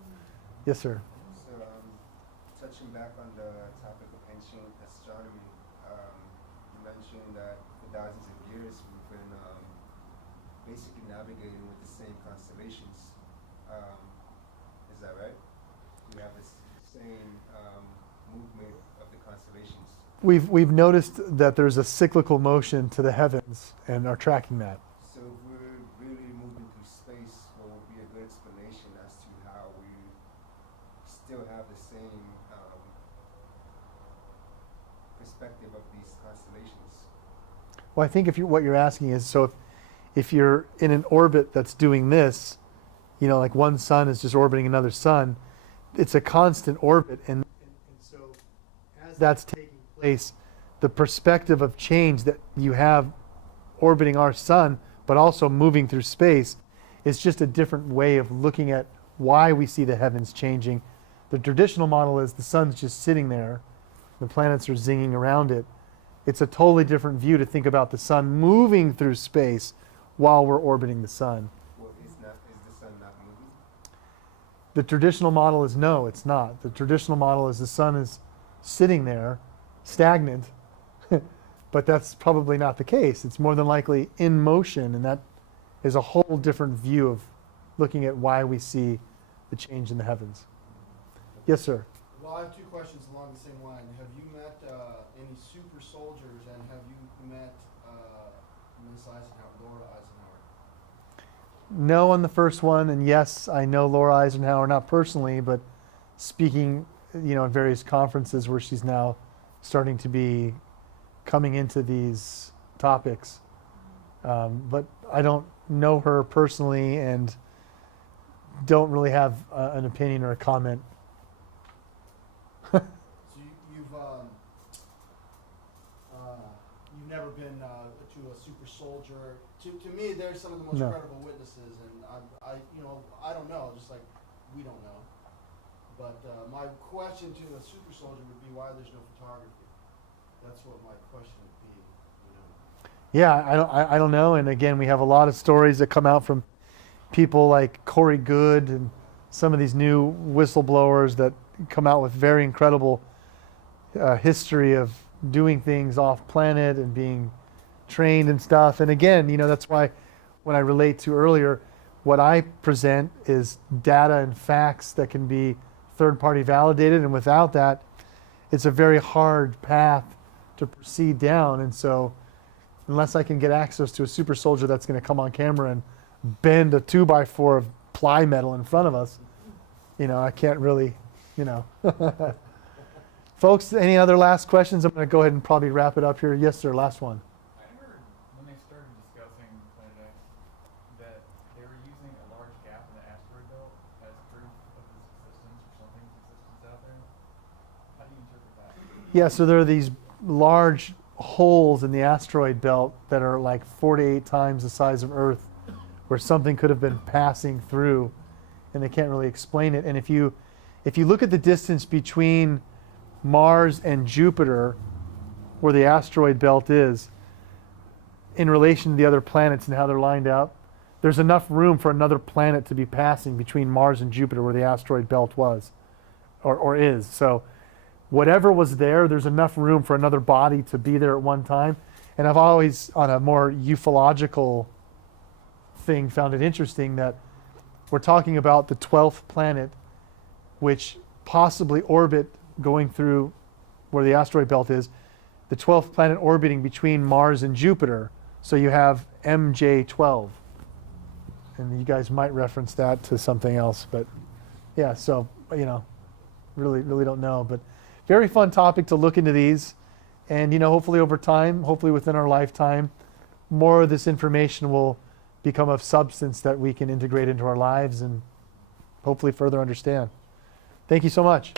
yes, sir. So, touching back on the topic of ancient astronomy, you mentioned that for thousands of years we've been basically navigating with the same constellations. Is that right? We have the same movement of the constellations. We've noticed that there's a cyclical motion to the heavens and are tracking that. So if we're really moving through space, what would be a good explanation as to how we still have the same perspective of these constellations? Well, I think what you're asking is, so if you're in an orbit that's doing this, you know, like one sun is just orbiting another sun, it's a constant orbit, and so as that's taking place, the perspective of change that you have orbiting our sun but also moving through space. It's just a different way of looking at why we see the heavens changing. The traditional model is the sun's just sitting there, the planets are zinging around it. It's a totally different view to think about the sun moving through space while we're orbiting the sun. Well, is the sun not moving? The traditional model is no, it's not. The traditional model is the sun is sitting there, stagnant, but that's probably not the case. It's more than likely in motion, and that is a whole different view of looking at why we see the change in the heavens. Yes, sir. Well, I have two questions along the same line. Have you met any super soldiers, and have you met Miss Eisenhower, Laura Eisenhower? No on the first one, and yes, I know Laura Eisenhower, not personally, but speaking, at various conferences where she's now starting to be coming into these topics. But I don't know her personally and don't really have an opinion or a comment. So you've never been to a super soldier. To me, they're some of the most No. credible witnesses, and I don't know, just like we don't know. But my question to a super soldier would be why there's no photography. That's what my question would be. Yeah, I don't know. And again, we have a lot of stories that come out from people like Corey Good and some of these new whistleblowers that come out with very incredible history of doing things off planet and being trained and stuff. And again, that's why when I relate to earlier, what I present is data and facts that can be third-party validated. And without that, it's a very hard path to proceed down. And so unless I can get access to a super soldier that's going to come on camera and bend a 2x4 of ply metal in front of us, I can't really, Folks, any other last questions? I'm going to go ahead and probably wrap it up here. Yes, sir, last one. I heard when they started discussing Planet X that they were using a large gap in the asteroid belt as proof of its existence or something's existence out there. How do you interpret that? Yeah, so there are these large holes in the asteroid belt that are like 4 to 8 times the size of Earth, where something could have been passing through, and they can't really explain it. And if you look at the distance between Mars and Jupiter, where the asteroid belt is, in relation to the other planets and how they're lined up, there's enough room for another planet to be passing between Mars and Jupiter where the asteroid belt was, or is. So whatever was there, there's enough room for another body to be there at one time. And I've always, on a more ufological thing, found it interesting that we're talking about the 12th planet, which possibly orbit going through where the asteroid belt is, the 12th planet orbiting between Mars and Jupiter. So you have MJ12. And you guys might reference that to something else. But yeah, so, really don't know. But very fun topic to look into these. And, hopefully over time, hopefully within our lifetime, more of this information will become of substance that we can integrate into our lives and hopefully further understand. Thank you so much.